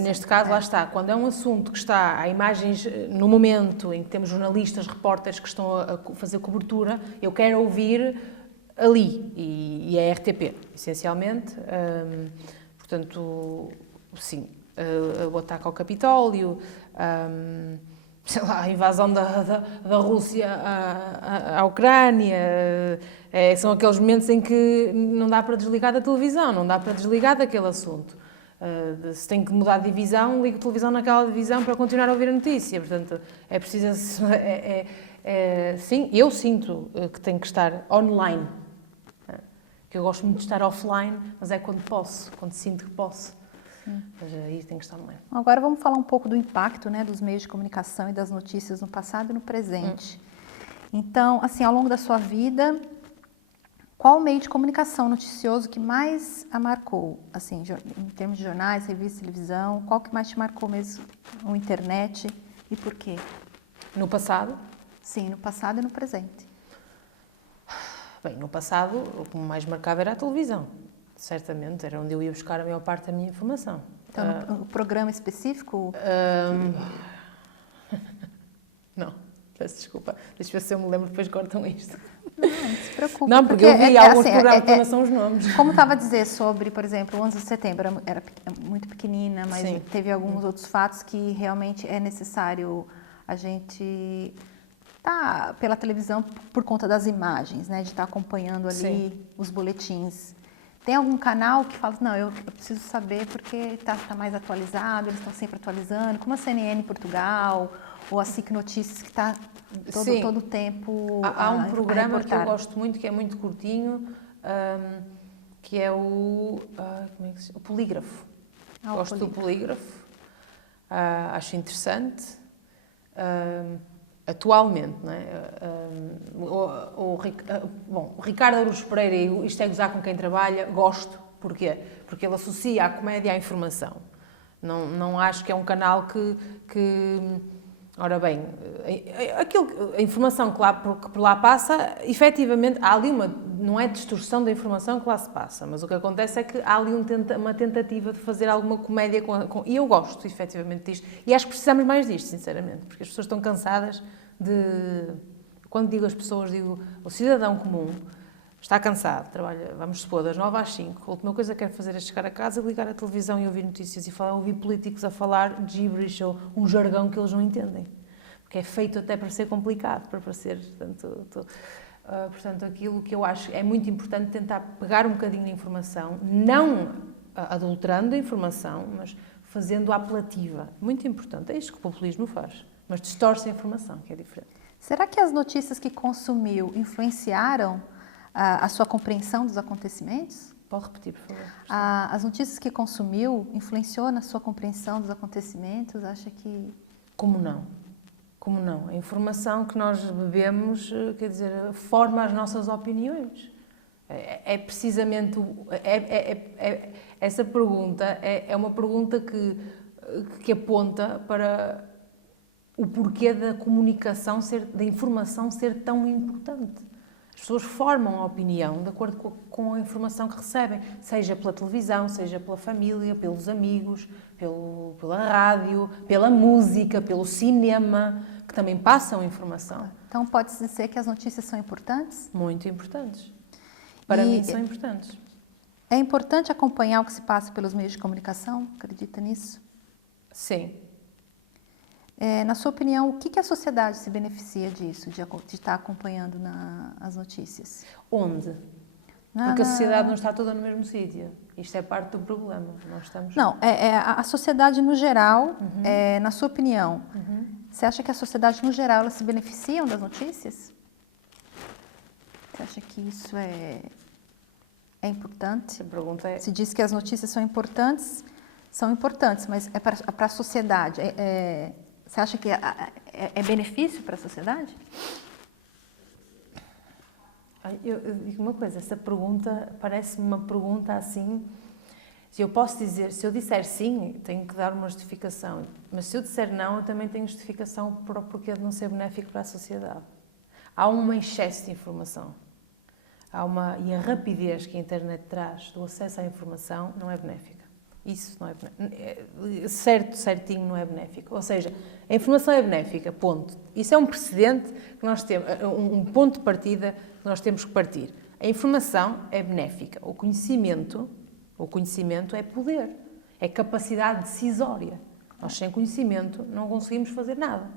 Neste caso, lá está. Quando é um assunto que está, há imagens no momento em que temos jornalistas, repórteres que estão a fazer cobertura, eu quero ouvir ali, e é a RTP, essencialmente. Portanto, sim, o ataque ao Capitólio, sei lá, a invasão da Rússia à Ucrânia, são aqueles momentos em que não dá para desligar da televisão, não dá para desligar daquele assunto. Se tem que mudar de divisão, ligo a televisão naquela divisão para continuar a ouvir a notícia. Portanto, é preciso... sim, eu sinto que tenho que estar online, que eu gosto muito de estar offline, mas é quando posso, quando sinto que posso. Mas aí tem que estar online. Agora vamos falar um pouco do impacto, né, dos meios de comunicação e das notícias no passado e no presente. Então, assim, ao longo da sua vida, qual o meio de comunicação noticioso que mais a marcou? Assim, em termos de jornais, revistas, televisão, qual que mais te marcou mesmo? A internet e por quê? No passado? Sim, no passado e no presente. Bem, no passado, o que mais marcava era a televisão. Certamente, era onde eu ia buscar a maior parte da minha informação. Então, no programa específico? Não, peço desculpa. Deixa eu ver se eu me lembro, depois cortam isto. Não se preocupe. Não, porque eu vi alguns programas que não são os nomes. Como estava a dizer sobre, por exemplo, o 11 de setembro, era muito pequenina, mas Sim. Teve alguns outros fatos que realmente é necessário a gente estar pela televisão por conta das imagens, né? De estar acompanhando ali Sim. os boletins. Tem algum canal que fala, não, eu preciso saber porque está mais atualizado, eles estão sempre atualizando, como a CNN em Portugal, ou a SIC Notícias, que está todo o tempo há um programa que eu reportar. gosto muito, que é muito curtinho, que é o Polígrafo. Gosto do Polígrafo, acho interessante. Atualmente, não é? O Ricardo Araújo Pereira, e isto é gozar com quem trabalha, gosto. Porquê? Porque ele associa a comédia à informação. Não acho que é um canal que ora bem, a informação que por lá passa, efetivamente, há ali não é distorção da informação que lá se passa, mas o que acontece é que há ali uma tentativa de fazer alguma comédia e eu gosto, efetivamente, disto. E acho que precisamos mais disto, sinceramente, porque as pessoas estão cansadas quando digo as pessoas, digo o cidadão comum está cansado, trabalha, vamos supor, das 9 às 5, a última coisa que quer fazer é chegar a casa, ligar a televisão e ouvir notícias e ouvir políticos a falar gibberish ou um jargão que eles não entendem, porque é feito até para ser complicado, para parecer, portanto, aquilo que eu acho é muito importante tentar pegar um bocadinho de informação, não adulterando a informação, mas fazendo-a apelativa. Muito importante, é isto que o populismo faz, mas distorce a informação, que é diferente. Será que as notícias que consumiu influenciaram a sua compreensão dos acontecimentos? Pode repetir, por favor. As notícias que consumiu influenciou na sua compreensão dos acontecimentos? Acha que... Como não? Como não? A informação que nós bebemos, quer dizer, forma as nossas opiniões. É precisamente... essa pergunta é uma pergunta que aponta para o porquê da comunicação, da informação ser tão importante. As pessoas formam a opinião de acordo com a informação que recebem, seja pela televisão, seja pela família, pelos amigos, pela rádio, pela música, pelo cinema, que também passam informação. Então, pode-se dizer que as notícias são importantes? Muito importantes. Para mim, são importantes. É importante acompanhar o que se passa pelos meios de comunicação? Acredita nisso? Sim. Na sua opinião, o que a sociedade se beneficia disso, de estar acompanhando as notícias? Onde? Porque a sociedade não está toda no mesmo sítio. Isto é parte do problema. Nós estamos... Não, a sociedade no geral, na sua opinião, você acha que a sociedade no geral elas se beneficiam das notícias? Você acha que isso é importante? A pergunta é... Se diz que as notícias são importantes, mas é para a sociedade. Você acha que é benefício para a sociedade? Eu digo uma coisa, essa pergunta parece-me uma pergunta assim, se eu disser sim, tenho que dar uma justificação, mas se eu disser não, eu também tenho justificação para o porquê de não ser benéfico para a sociedade. Há um excesso de informação, e a rapidez que a internet traz do acesso à informação não é benéfica. Isso não é benéfico. Certinho não é benéfico. Ou seja, a informação é benéfica, ponto. Isso é um precedente que nós temos, um ponto de partida que nós temos que partir. A informação é benéfica. O conhecimento é poder, é capacidade decisória. Nós sem conhecimento não conseguimos fazer nada,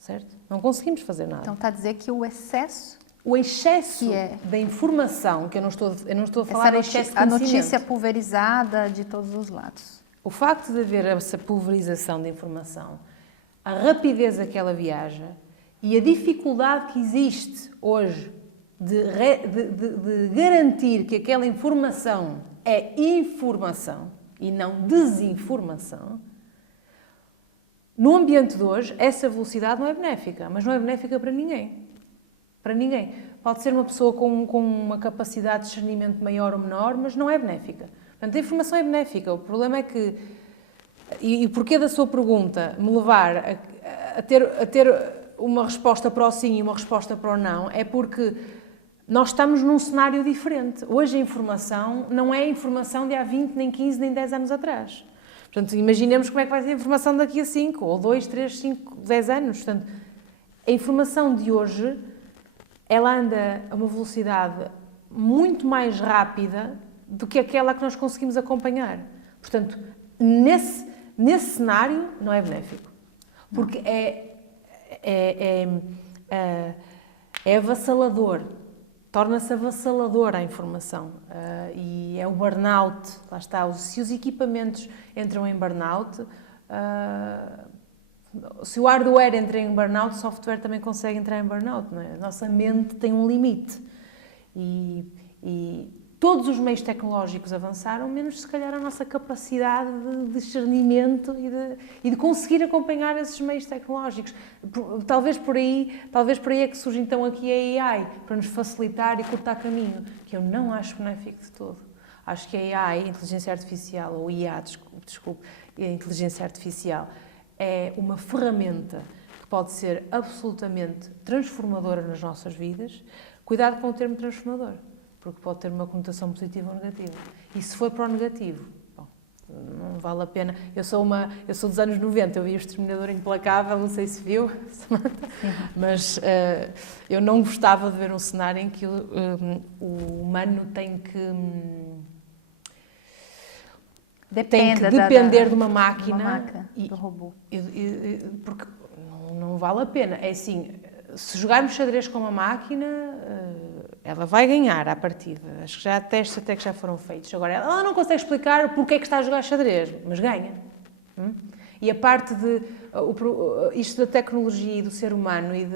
certo? Não conseguimos fazer nada. Então está a dizer que o excesso da informação, que eu não estou a falar de excesso de conhecimento. A notícia pulverizada de todos os lados. O facto de haver essa pulverização de informação, a rapidez a que ela viaja e a dificuldade que existe hoje de garantir que aquela informação é informação e não desinformação, no ambiente de hoje, essa velocidade não é benéfica, mas não é benéfica para ninguém. Para ninguém. Pode ser uma pessoa com uma capacidade de discernimento maior ou menor, mas não é benéfica. Portanto, a informação é benéfica. O problema é que, e o porquê da sua pergunta me levar a ter uma resposta para o sim e uma resposta para o não, é porque nós estamos num cenário diferente. Hoje a informação não é a informação de há 20, nem 15, nem 10 anos atrás. Portanto, imaginemos como é que vai ser a informação daqui a 5, ou 2, 3, 5, 10 anos. Portanto, a informação de hoje, ela anda a uma velocidade muito mais rápida do que aquela que nós conseguimos acompanhar. Portanto, nesse cenário, não é benéfico. Porque é avassalador. Torna-se avassaladora a informação. E é o burnout. Lá está. Se os equipamentos entram em burnout... se o hardware entra em burnout, o software também consegue entrar em burnout, não é? A nossa mente tem um limite. E todos os meios tecnológicos avançaram, menos se calhar a nossa capacidade de discernimento e de conseguir acompanhar esses meios tecnológicos. Talvez por aí é que surge então aqui a AI, para nos facilitar e cortar caminho, que eu não acho benéfico de todo. Acho que a AI, a inteligência artificial, ou IA, desculpe, a inteligência artificial, é uma ferramenta que pode ser absolutamente transformadora nas nossas vidas. Cuidado com o termo transformador, porque pode ter uma conotação positiva ou negativa. E se for para o negativo, bom, não vale a pena. Eu sou dos anos 90, eu vi o Exterminador Implacável, não sei se viu, Samantha, mas eu não gostava de ver um cenário em que o humano tem que depender de uma máquina do robô. Porque não vale a pena. É assim, se jogarmos xadrez com uma máquina, ela vai ganhar à partida. Acho que já há testes até que já foram feitos. Agora, ela não consegue explicar porque é que está a jogar xadrez, mas ganha. E a parte isto da tecnologia e do ser humano e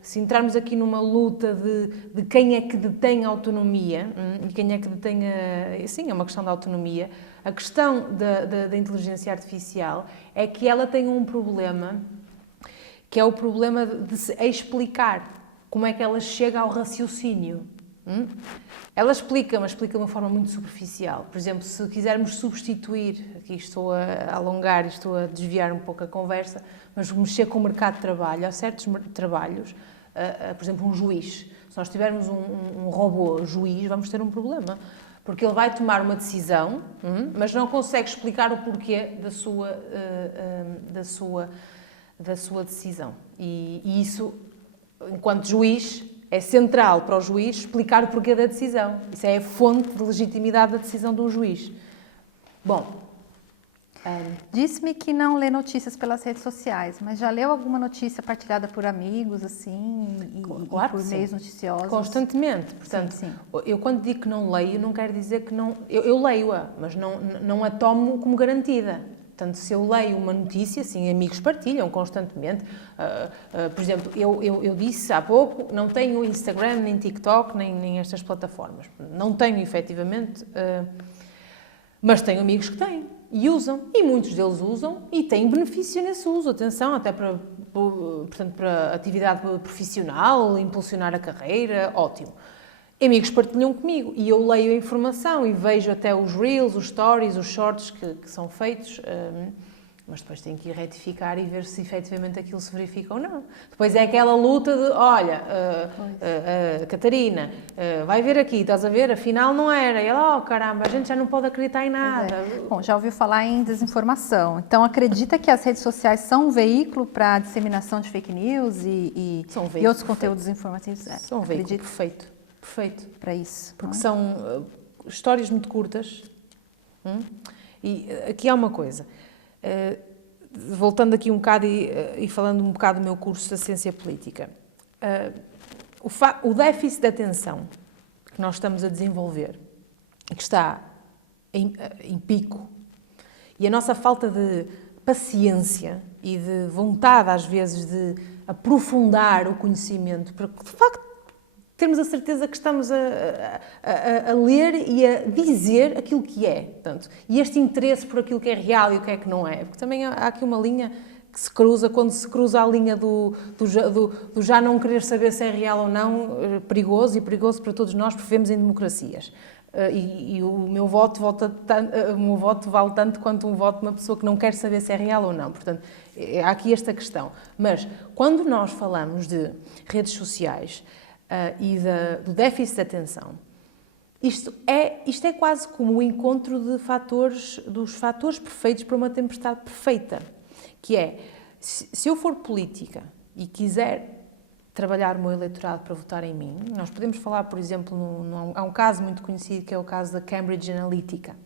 se entrarmos aqui numa luta de quem é que detém a autonomia, e quem é que detém sim, é uma questão da autonomia. A questão da inteligência artificial é que ela tem um problema, que é o problema de se explicar como é que ela chega ao raciocínio. Ela explica, mas explica de uma forma muito superficial. Por exemplo, se quisermos substituir, aqui estou a alongar, estou a desviar um pouco a conversa, mas mexer com o mercado de trabalho, há certos trabalhos, por exemplo, um juiz. Se nós tivermos um robô juiz, vamos ter um problema. Porque ele vai tomar uma decisão, mas não consegue explicar o porquê da sua decisão. E isso, enquanto juiz, é central para o juiz explicar o porquê da decisão. Isso é a fonte de legitimidade da decisão de um juiz. Bom... Disse-me que não lê notícias pelas redes sociais, mas já leu alguma notícia partilhada por amigos, assim, e por meios noticiosos? Constantemente. Portanto, sim. Eu quando digo que não leio, não quero dizer que não... Eu leio-a, mas não a tomo como garantida. Portanto, se eu leio uma notícia, assim, amigos partilham constantemente. Por exemplo, eu disse há pouco, não tenho Instagram, nem TikTok, nem estas plataformas. Não tenho, efetivamente, mas tenho amigos que têm. E usam, e muitos deles usam, e têm benefício nesse uso, atenção, até portanto, para atividade profissional, impulsionar a carreira, ótimo. Amigos partilham comigo, e eu leio a informação, e vejo até os reels, os stories, os shorts que são feitos, mas depois tenho que ir retificar e ver se efetivamente aquilo se verifica ou não. Depois é aquela luta de, olha, Catarina, vai ver aqui, estás a ver? Afinal não era. E ela, oh caramba, a gente já não pode acreditar em nada. Bom, já ouviu falar em desinformação. Então, acredita que as redes sociais são um veículo para a disseminação de fake news e outros conteúdos informativos? São um veículo perfeito para isso. Porque são histórias muito curtas. E aqui há uma coisa... voltando aqui um bocado e falando um bocado do meu curso de Ciência Política, o déficit de atenção que nós estamos a desenvolver, que está em pico, e a nossa falta de paciência e de vontade, às vezes, de aprofundar o conhecimento, porque, de facto, termos a certeza que estamos a ler e a dizer aquilo que é. Portanto, e este interesse por aquilo que é real e o que é que não é. Porque também há aqui uma linha que se cruza, quando se cruza a linha do já não querer saber se é real ou não, perigoso para todos nós, porque vivemos em democracias. E o meu voto vale tanto quanto um voto de uma pessoa que não quer saber se é real ou não. Portanto, há aqui esta questão. Mas, quando nós falamos de redes sociais, e do déficit de atenção. Isto é quase como o encontro dos fatores perfeitos para uma tempestade perfeita, que é, se eu for política e quiser trabalhar o meu eleitorado para votar em mim, nós podemos falar, por exemplo, há um caso muito conhecido que é o caso da Cambridge Analytica,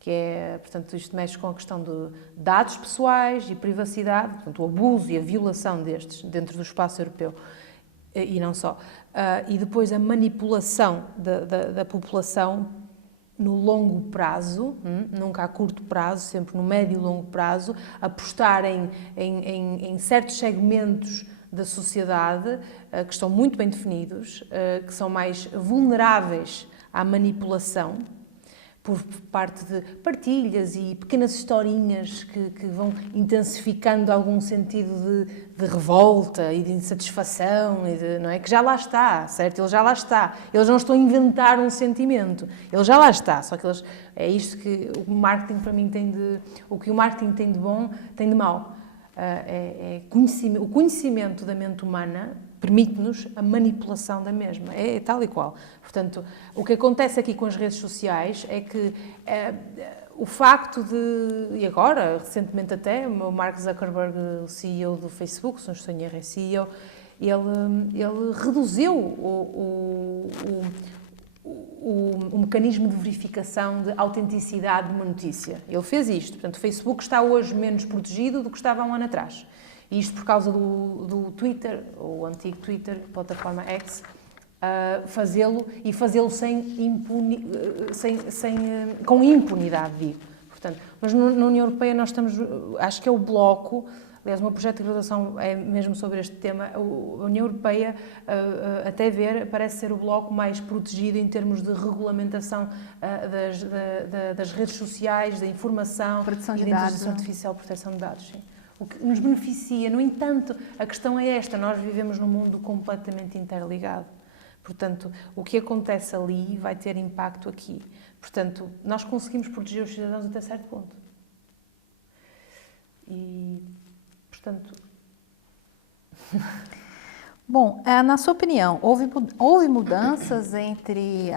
que é, portanto, isto mexe com a questão de dados pessoais e privacidade, portanto, o abuso e a violação destes dentro do espaço europeu, e não só. E depois a manipulação da população no longo prazo, nunca a curto prazo, sempre no médio e longo prazo, apostar em certos segmentos da sociedade que estão muito bem definidos, que são mais vulneráveis à manipulação, por parte de partilhas e pequenas historinhas que vão intensificando algum sentido de revolta e de insatisfação, não é? Que já lá está, certo? Ele já lá está. Eles não estão a inventar um sentimento. Ele já lá está. Só que é isto que o marketing, para mim, o que o marketing tem de bom, tem de mau. O conhecimento da mente humana permite-nos a manipulação da mesma, é tal e qual. Portanto, o que acontece aqui com as redes sociais é que o facto e agora, recentemente até, o Mark Zuckerberg, o CEO do Facebook, se não estou em erro, é CEO, ele reduziu o mecanismo de verificação de autenticidade de uma notícia. Ele fez isto. Portanto, o Facebook está hoje menos protegido do que estava há um ano atrás. E isto por causa do Twitter, o antigo Twitter, plataforma X, fazê-lo com impunidade, digo. Portanto, mas na União Europeia nós estamos, acho que é o bloco, aliás, o meu projeto de graduação é mesmo sobre este tema, a União Europeia, até ver, parece ser o bloco mais protegido em termos de regulamentação das redes sociais, da informação, proteção de e da inteligência dados, artificial, proteção de dados, sim. O que nos beneficia. No entanto, a questão é esta, nós vivemos num mundo completamente interligado. Portanto, o que acontece ali vai ter impacto aqui. Portanto, nós conseguimos proteger os cidadãos até certo ponto. E, portanto... Bom, na sua opinião, houve mudanças entre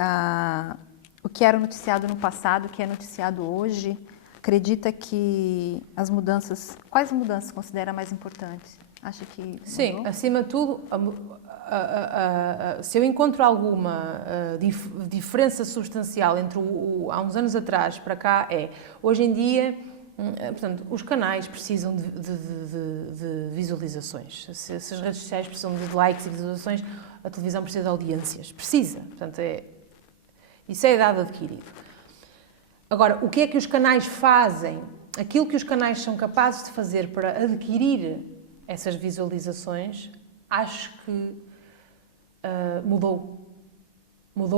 o que era noticiado no passado e o que é noticiado hoje? Acredita que quais mudanças considera mais importantes? Acha que mudou? Sim, acima de tudo, se eu encontro alguma diferença substancial entre há uns anos atrás para cá, hoje em dia, portanto, os canais precisam de visualizações. Se as redes sociais precisam de likes e visualizações, a televisão precisa de audiências. Precisa. Portanto, isso é dado adquirido. Agora, o que é que os canais fazem? Aquilo que os canais são capazes de fazer para adquirir essas visualizações, acho que mudou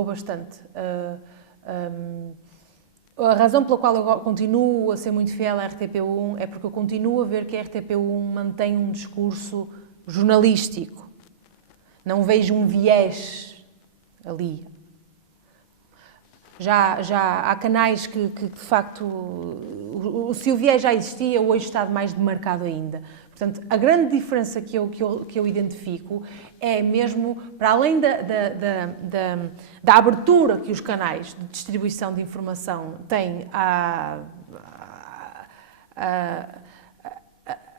bastante. A razão pela qual eu continuo a ser muito fiel à RTP1 é porque eu continuo a ver que a RTP1 mantém um discurso jornalístico. Não vejo um viés ali. Já há canais que de facto, se o viés já existia, hoje está mais demarcado ainda. Portanto, a grande diferença que eu identifico é mesmo, para além da abertura que os canais de distribuição de informação têm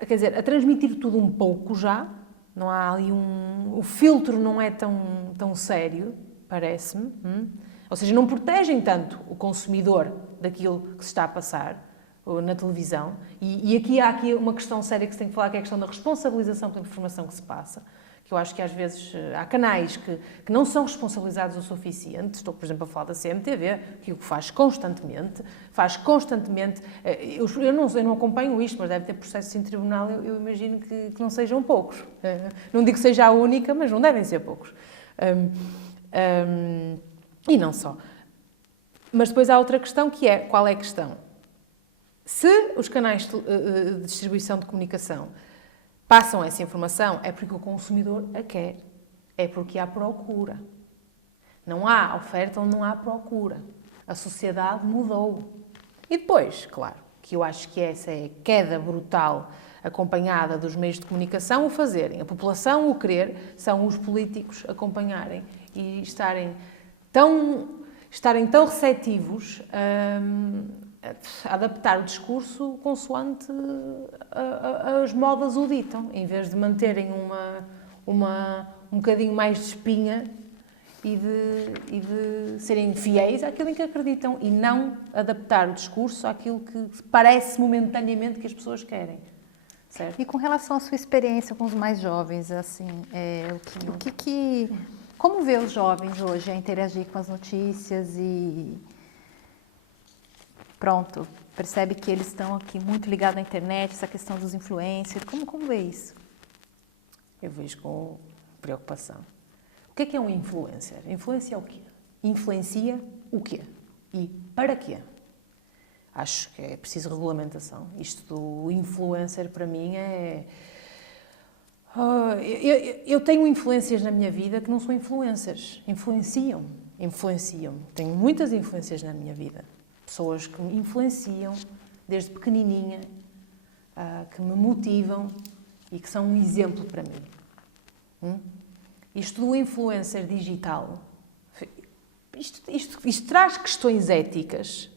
quer dizer, a transmitir tudo um pouco já, não há ali o filtro não é tão sério, parece-me, ou seja, não protegem tanto o consumidor daquilo que se está a passar na televisão, e há aqui uma questão séria que se tem que falar, que é a questão da responsabilização pela informação que se passa, que eu acho que às vezes há canais que não são responsabilizados o suficiente. Estou, por exemplo, a falar da CMTV, que o faz constantemente, eu não acompanho isto, mas deve ter processos em tribunal, eu imagino que não sejam poucos. Não digo que seja a única, mas não devem ser poucos. E não só. Mas depois há outra questão, que é, qual é a questão? Se os canais de distribuição de comunicação passam essa informação, é porque o consumidor a quer. É porque há procura. Não há oferta onde não há procura. A sociedade mudou. E depois, claro, que eu acho que essa é a queda brutal acompanhada dos meios de comunicação o fazerem. A população o querer, são os políticos acompanharem e estarem tão receptivos a adaptar o discurso consoante as modas o ditam, em vez de manterem um bocadinho mais de espinha e de serem fiéis àquilo em que acreditam e não adaptar o discurso àquilo que parece momentaneamente que as pessoas querem. Certo? E com relação à sua experiência com os mais jovens, assim, como vê os jovens hoje a interagir com as notícias e pronto, percebe que eles estão aqui muito ligados à internet, essa questão dos influencers, como vê isso? Eu vejo com preocupação. O que é um influencer? Influencia o quê? Influencia o quê? E para quê? Acho que é preciso regulamentação. Isto do influencer, para mim, é... Eu tenho influências na minha vida que não são influencers. Influenciam. Tenho muitas influências na minha vida. Pessoas que me influenciam desde pequenininha, que me motivam e que são um exemplo para mim. Isto do influencer digital, isto traz questões éticas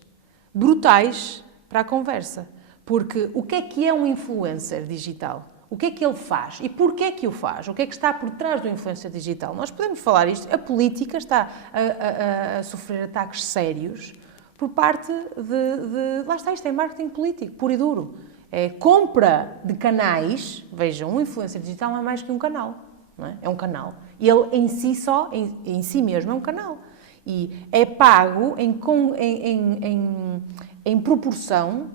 brutais para a conversa. Porque o que é um influencer digital? O que é que ele faz? E porquê é que o faz? O que é que está por trás do influencer digital? Nós podemos falar isto. A política está a sofrer ataques sérios por parte lá está, isto é marketing político, puro e duro. É compra de canais. Vejam, um influencer digital não é mais que um canal. Não é? É um canal. Ele em si mesmo é um canal. E é pago em proporção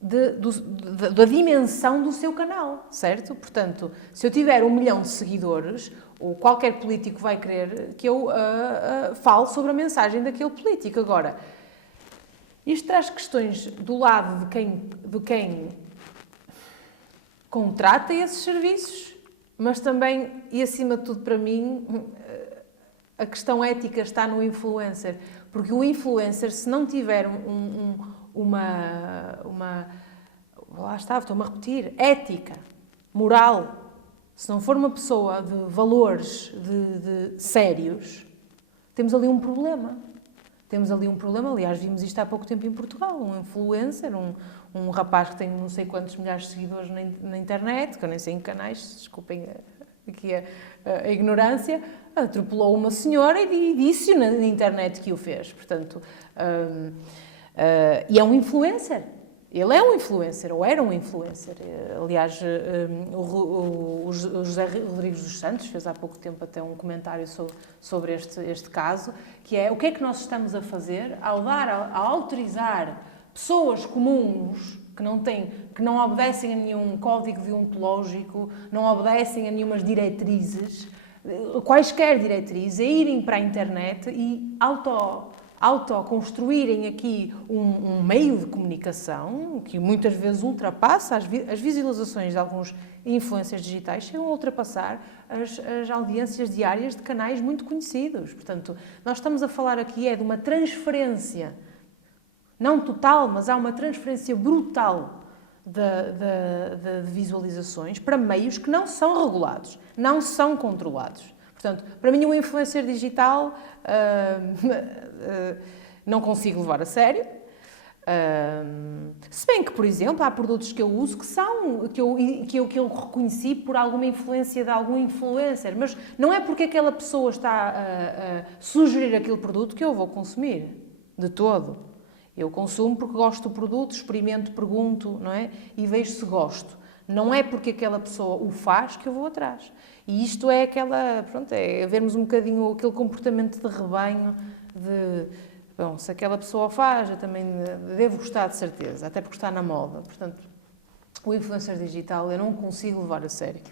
da dimensão do seu canal, certo? Portanto, se eu tiver 1 milhão de seguidores, ou qualquer político vai querer que eu fale sobre a mensagem daquele político. Agora, isto traz questões do lado de quem contrata esses serviços, mas também, e acima de tudo para mim, a questão ética está no influencer. Porque o influencer, se não tiver lá está, estou-me a repetir, ética, moral, se não for uma pessoa de valores de sérios, temos ali um problema. Temos ali um problema, aliás, vimos isto há pouco tempo em Portugal, um influencer, um rapaz que tem não sei quantos milhares de seguidores na internet, que eu nem sei em canais, desculpem aqui a ignorância, atropelou uma senhora e disse-o na internet que o fez. Portanto, e é um influencer. Ele é um influencer, ou era um influencer. Aliás, o José Rodrigues dos Santos fez há pouco tempo até um comentário sobre este caso, que é o que é que nós estamos a fazer ao autorizar pessoas comuns que não obedecem a nenhum código deontológico, não obedecem a nenhumas diretrizes, quaisquer diretrizes, a irem para a internet e autoconstruírem aqui um meio de comunicação que muitas vezes ultrapassa as visualizações de alguns influencers digitais, chegam a ultrapassar as audiências diárias de canais muito conhecidos. Portanto, nós estamos a falar aqui de uma transferência, não total, mas há uma transferência brutal de visualizações para meios que não são regulados, não são controlados. Portanto, para mim, um influencer digital não consigo levar a sério. Se bem que, por exemplo, há produtos que eu uso que eu reconheci por alguma influência de algum influencer, mas não é porque aquela pessoa está a sugerir aquele produto que eu vou consumir, de todo. Eu consumo porque gosto do produto, experimento, pergunto, não é? E vejo se gosto. Não é porque aquela pessoa o faz que eu vou atrás. E isto é é vermos um bocadinho aquele comportamento de rebanho bom, se aquela pessoa o faz, eu também devo gostar de certeza, até porque está na moda. Portanto, o influencer digital eu não consigo levar a sério.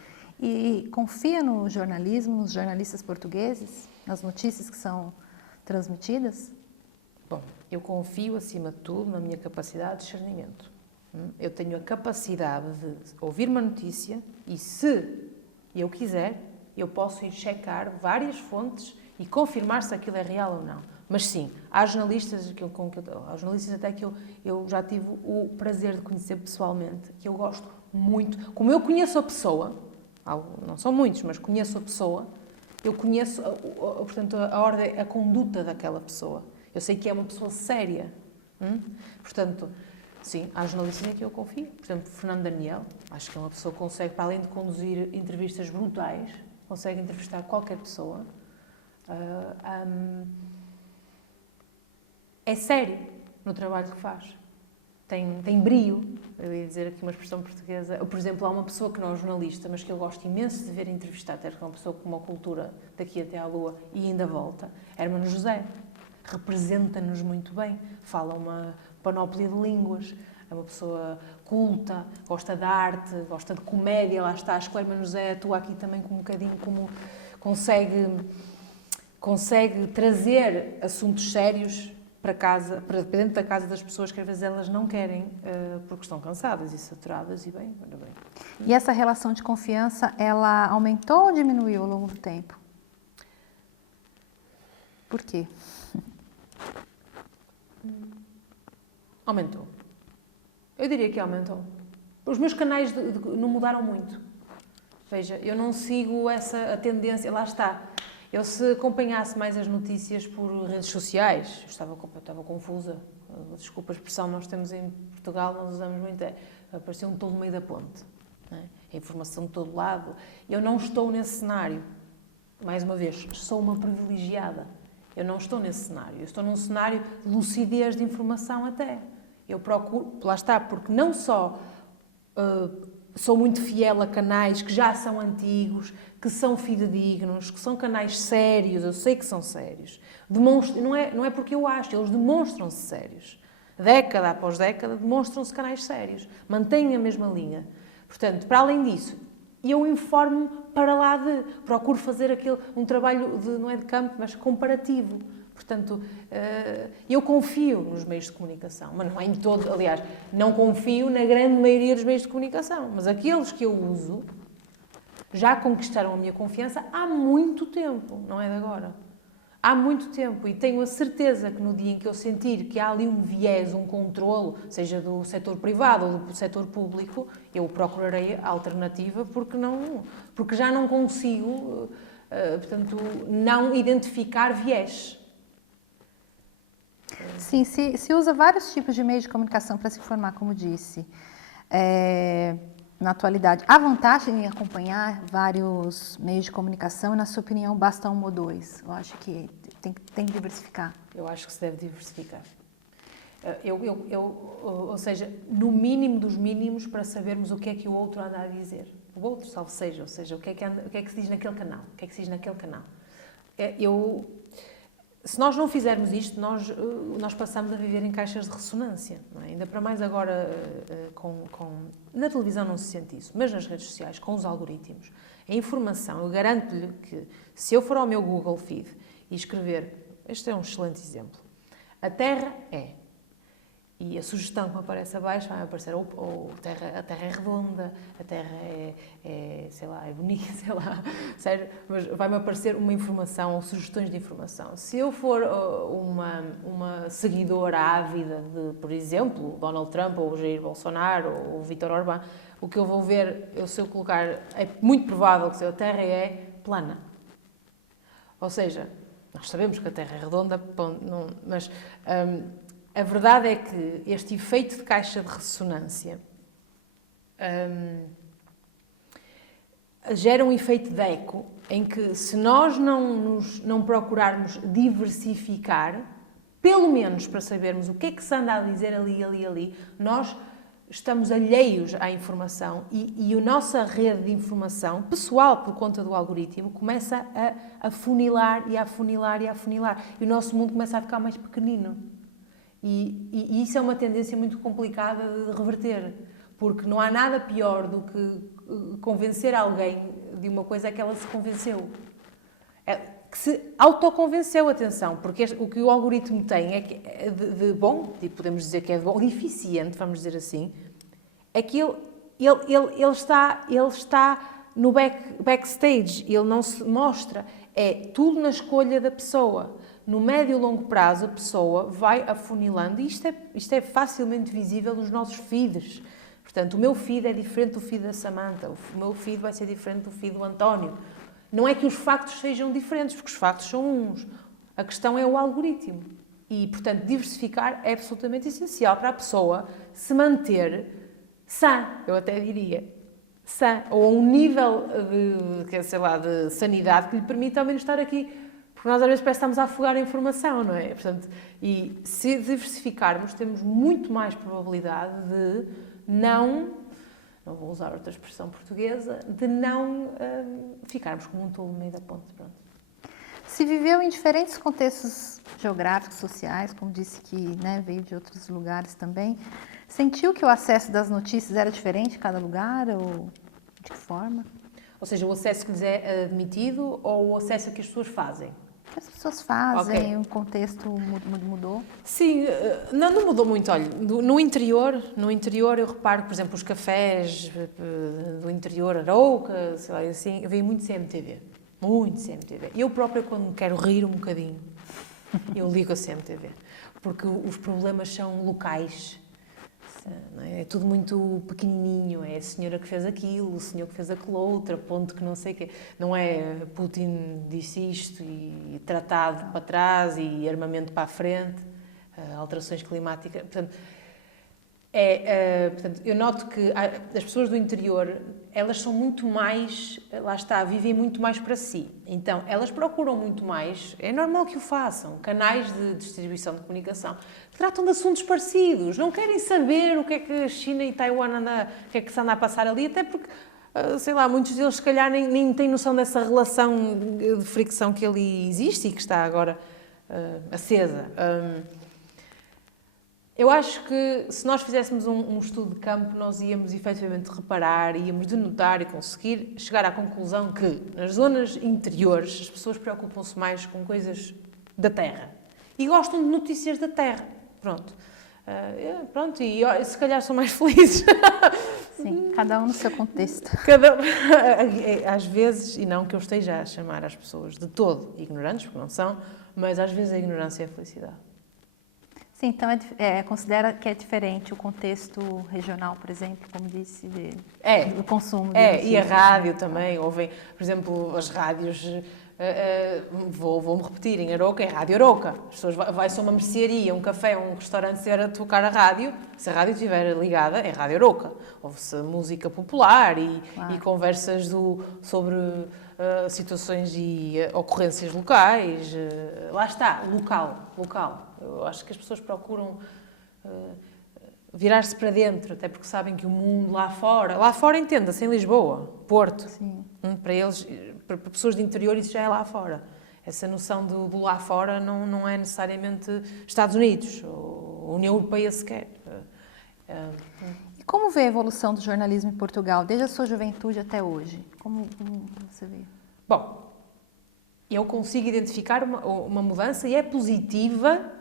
E confia no jornalismo, nos jornalistas portugueses, nas notícias que são transmitidas? Bom, eu confio, acima de tudo, na minha capacidade de discernimento. Eu tenho a capacidade de ouvir uma notícia e, se eu quiser, eu posso ir checar várias fontes e confirmar se aquilo é real ou não. Mas sim, há jornalistas, até que eu já tive o prazer de conhecer pessoalmente, que eu gosto muito. Como eu conheço a pessoa, não são muitos, mas conheço a pessoa, eu conheço, portanto, a conduta daquela pessoa. Eu sei que é uma pessoa séria. Portanto, sim, há jornalistas em que eu confio. Por exemplo, Fernando Daniel, acho que é uma pessoa que consegue, para além de conduzir entrevistas brutais, consegue entrevistar qualquer pessoa. É sério no trabalho que faz. Tem brio. Eu ia dizer aqui uma expressão portuguesa. Por exemplo, há uma pessoa que não é jornalista, mas que eu gosto imenso de ver entrevistar, até porque é uma pessoa com uma cultura daqui até à Lua e ainda volta. Hermano José. Representa-nos muito bem, fala uma panóplia de línguas, é uma pessoa culta, gosta de arte, gosta de comédia, lá está, acho que o Hermano José atua aqui também com um bocadinho como consegue trazer assuntos sérios para dentro da casa das pessoas que às vezes elas não querem, porque estão cansadas e saturadas e bem. E essa relação de confiança, ela aumentou ou diminuiu ao longo do tempo? Por quê? Aumentou. Eu diria que aumentou. Os meus canais não mudaram muito. Veja, eu não sigo a tendência, lá está. Eu, se acompanhasse mais as notícias por redes sociais, eu estava confusa. Desculpa a expressão, nós temos em Portugal, nós usamos muito, apareceu um tolo no meio da ponte. Não é? A informação de todo lado. Eu não estou nesse cenário. Mais uma vez, sou uma privilegiada. Eu não estou nesse cenário. Eu estou num cenário de lucidez de informação até. Eu procuro, lá está, porque não só sou muito fiel a canais que já são antigos, que são fidedignos, que são canais sérios, eu sei que são sérios. Não é porque eu acho, eles demonstram-se sérios. Década após década, demonstram-se canais sérios. Mantêm a mesma linha. Portanto, para além disso, eu informo-me para lá procuro fazer um trabalho não é de campo, mas comparativo. Portanto, eu confio nos meios de comunicação, mas não é em todo, aliás, não confio na grande maioria dos meios de comunicação, mas aqueles que eu uso já conquistaram a minha confiança há muito tempo, não é de agora. há muito tempo, e tenho a certeza que no dia em que eu sentir que há ali um viés, um controlo, seja do setor privado ou do setor público, eu procurarei a alternativa porque já não consigo, portanto, não identificar viés. Sim, se usa vários tipos de meios de comunicação para se informar, como disse. Na atualidade, há vantagem em acompanhar vários meios de comunicação? Na sua opinião, basta um ou dois? Eu acho que tem que diversificar. Eu acho que se deve diversificar. Ou seja, no mínimo dos mínimos, para sabermos o que é que o outro anda a dizer. O outro, salvo seja, ou seja, o que é que se diz naquele canal. O que é que se diz naquele canal. Se nós não fizermos isto, nós passamos a viver em caixas de ressonância. Não é? Ainda para mais agora, na televisão não se sente isso, mas nas redes sociais, com os algoritmos. A informação, eu garanto-lhe que se eu for ao meu Google Feed e escrever, este é um excelente exemplo, a Terra é, e a sugestão que me aparece abaixo vai-me aparecer a Terra é redonda, a Terra sei lá, é bonita, sei lá, sério, mas vai-me aparecer uma informação ou sugestões de informação. Se eu for uma seguidora ávida de, por exemplo, Donald Trump ou Jair Bolsonaro ou Vítor Orbán, o que eu vou ver, se eu colocar, é muito provável que a Terra é plana. Ou seja, nós sabemos que a Terra é redonda, mas a verdade é que este efeito de caixa de ressonância gera um efeito de eco em que, se nós não procurarmos diversificar, pelo menos para sabermos o que é que se anda a dizer ali, nós estamos alheios à informação e a nossa rede de informação pessoal, por conta do algoritmo, começa a afunilar e a afunilar e a afunilar. E o nosso mundo começa a ficar mais pequenino. E isso é uma tendência muito complicada de reverter, porque não há nada pior do que convencer alguém de uma coisa que ela se convenceu. Que se autoconvenceu, atenção, porque o que o algoritmo tem é que de bom, tipo, podemos dizer que é de bom, de eficiente, vamos dizer assim, é que ele está no backstage, ele não se mostra, é tudo na escolha da pessoa. No médio e longo prazo, a pessoa vai afunilando, e isto é facilmente visível nos nossos feeds. Portanto, o meu feed é diferente do feed da Samantha, o meu feed vai ser diferente do feed do António. Não é que os factos sejam diferentes, porque os factos são uns. A questão é o algoritmo. E, portanto, diversificar é absolutamente essencial para a pessoa se manter sã, eu até diria, sã, ou a um nível de sanidade que lhe permita ao menos estar aqui. Porque nós às vezes parece que estamos a afogar a informação, não é? Portanto, e se diversificarmos, temos muito mais probabilidade de não vou usar outra expressão portuguesa, de não ficarmos como um tolo no meio da ponte. Pronto. Se viveu em diferentes contextos geográficos, sociais, como disse que veio de outros lugares também, sentiu que o acesso das notícias era diferente em cada lugar ou de que forma? Ou seja, o acesso que lhes é admitido ou o acesso que as pessoas fazem? O que as pessoas fazem, o contexto mudou? Sim, não mudou muito. Olha, no interior eu reparo, por exemplo, os cafés do interior, Arouca, sei lá, assim, eu vejo muito CMTV. Muito CMTV. Eu própria, quando quero rir um bocadinho, eu ligo a CMTV. Porque os problemas são locais. É tudo muito pequenininho, é a senhora que fez aquilo, o senhor que fez aquilo outro, ponto que não sei o quê. Não é Putin disse isto e tratado para trás e armamento para a frente, alterações climáticas. Portanto, eu noto que as pessoas do interior, elas são muito mais, lá está, vivem muito mais para si. Então, elas procuram muito mais, é normal que o façam, canais de distribuição de comunicação que tratam de assuntos parecidos, não querem saber o que é que a China e Taiwan o que é que se anda a passar ali, até porque, sei lá, muitos deles se calhar nem têm noção dessa relação de fricção que ali existe e que está agora acesa. Eu acho que se nós fizéssemos um estudo de campo, nós íamos efetivamente reparar, íamos denotar e conseguir chegar à conclusão que nas zonas interiores as pessoas preocupam-se mais com coisas da terra e gostam de notícias da terra. Pronto, e se calhar são mais felizes. Sim, cada um no seu contexto. Às vezes, e não que eu esteja a chamar as pessoas de todo ignorantes, porque não são, mas às vezes a ignorância é a felicidade. Sim, então considera que é diferente o contexto regional, por exemplo, como disse, do consumo de notícias. E a rádio também, ouvem, por exemplo, as rádios, vou-me repetir, em Aroca é Rádio Aroca. As pessoas vai-se a uma mercearia, um café, um restaurante, se estiver a tocar a rádio, se a rádio estiver ligada, é Rádio Aroca. Ouve-se música popular e conversas sobre situações e ocorrências locais. Lá está, local. Eu acho que as pessoas procuram virar-se para dentro, até porque sabem que o mundo lá fora entenda-se em Lisboa, Porto, para eles, para pessoas de interior, isso já é lá fora. Essa noção do lá fora não é necessariamente Estados Unidos, ou União Europeia sequer. E como vê a evolução do jornalismo em Portugal, desde a sua juventude até hoje? Como você vê? Bom, eu consigo identificar uma mudança e é positiva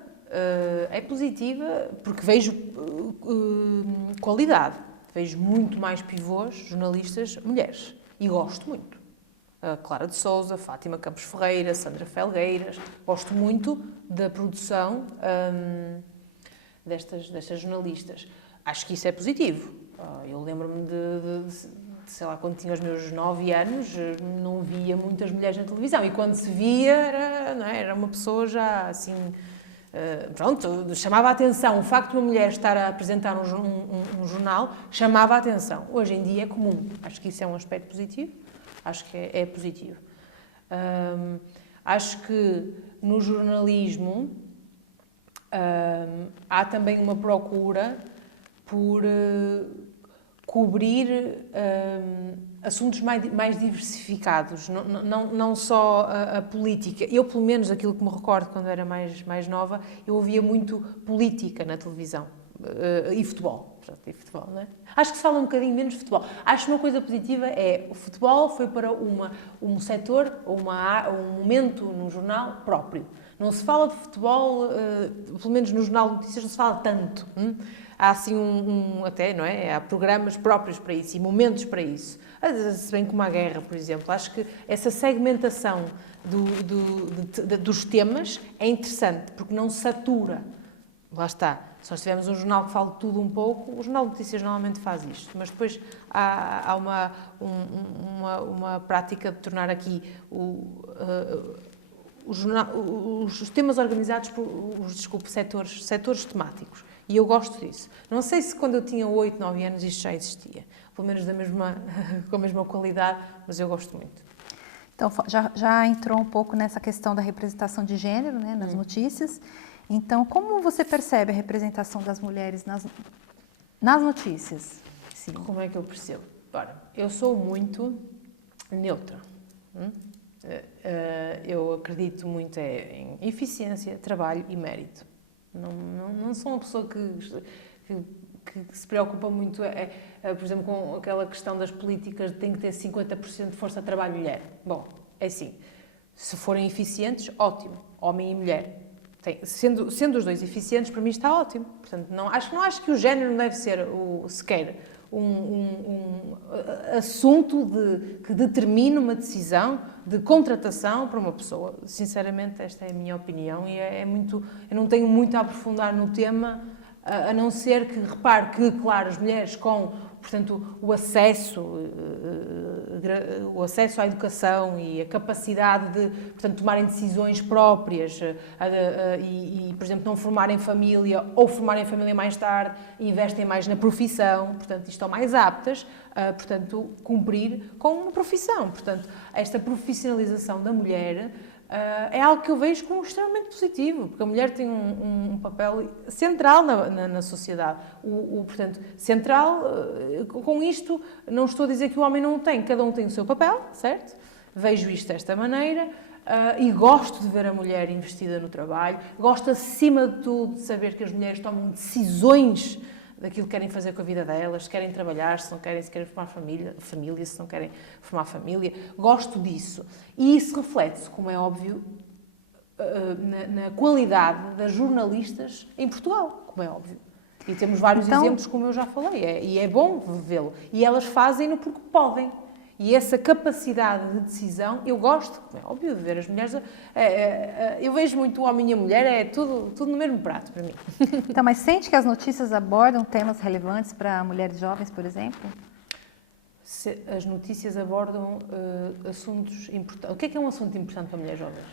porque vejo qualidade. Vejo muito mais pivôs, jornalistas, mulheres. E gosto muito. A Clara de Sousa, Fátima Campos Ferreira, Sandra Felgueiras. Gosto muito da produção destas jornalistas. Acho que isso é positivo. Eu lembro-me sei lá, quando tinha os meus 9 anos, não via muitas mulheres na televisão. E quando se via, era uma pessoa já assim... pronto, chamava a atenção. O facto de uma mulher estar a apresentar um jornal chamava a atenção. Hoje em dia é comum. Acho que isso é um aspecto positivo. Acho que é positivo. Acho que no jornalismo há também uma procura por cobrir assuntos mais diversificados, não só a política. Eu, pelo menos, aquilo que me recordo quando era mais nova, eu ouvia muito política na televisão e futebol. Não é? Acho que se fala um bocadinho menos de futebol. Acho que uma coisa positiva é o futebol foi para um setor, um momento no jornal próprio. Não se fala de futebol, pelo menos no Jornal de Notícias não se fala tanto. Há assim até, não é? Há programas próprios para isso e momentos para isso. Se bem como a guerra, por exemplo. Acho que essa segmentação dos temas é interessante, porque não satura. Lá está. Se nós tivermos um jornal que fale de tudo um pouco, o Jornal de Notícias normalmente faz isto, mas depois há uma prática de tornar aqui os temas organizados por setores temáticos. E eu gosto disso. Não sei se quando eu tinha 8, 9 anos isto já existia, pelo menos com a mesma qualidade, mas eu gosto muito. Então, já entrou um pouco nessa questão da representação de gênero, né, nas notícias. Então, como você percebe a representação das mulheres nas notícias? Sim. Como é que eu percebo? Ora, eu sou muito neutra. Eu acredito muito em eficiência, trabalho e mérito. Não sou uma pessoa que se preocupa muito, por exemplo, com aquela questão das políticas de tem que ter 50% de força de trabalho mulher. Bom, é assim, se forem eficientes, ótimo, homem e mulher. Sendo os dois eficientes, para mim está ótimo. Portanto, não acho que o género não deve ser sequer um assunto que determine uma decisão de contratação para uma pessoa. Sinceramente, esta é a minha opinião e eu não tenho muito a aprofundar no tema, a não ser que repare que, claro, as mulheres com, portanto, o acesso à educação e a capacidade de, portanto, tomarem decisões próprias e, por exemplo, não formarem família ou formarem família mais tarde, investem mais na profissão, portanto, estão mais aptas a, portanto, cumprir com uma profissão. Portanto, esta profissionalização da mulher é algo que eu vejo como extremamente positivo, porque a mulher tem um papel central na sociedade. Portanto, central, com isto, não estou a dizer que o homem não o tem, cada um tem o seu papel, certo? Vejo isto desta maneira e gosto de ver a mulher investida no trabalho, gosto, acima de tudo, de saber que as mulheres tomam decisões daquilo que querem fazer com a vida delas, se querem trabalhar, se querem formar família, se não querem formar família. Gosto disso. E isso reflete-se, como é óbvio, na qualidade das jornalistas em Portugal, como é óbvio. E temos vários exemplos, como eu já falei, e é bom vê-lo. E elas fazem-no porque podem. E essa capacidade de decisão, eu gosto, é óbvio, de ver as mulheres. Eu vejo muito o homem e a mulher, é tudo no mesmo prato para mim. Então, mas sente que as notícias abordam temas relevantes para mulheres jovens, por exemplo? As notícias abordam assuntos importantes. O que é um assunto importante para mulheres jovens?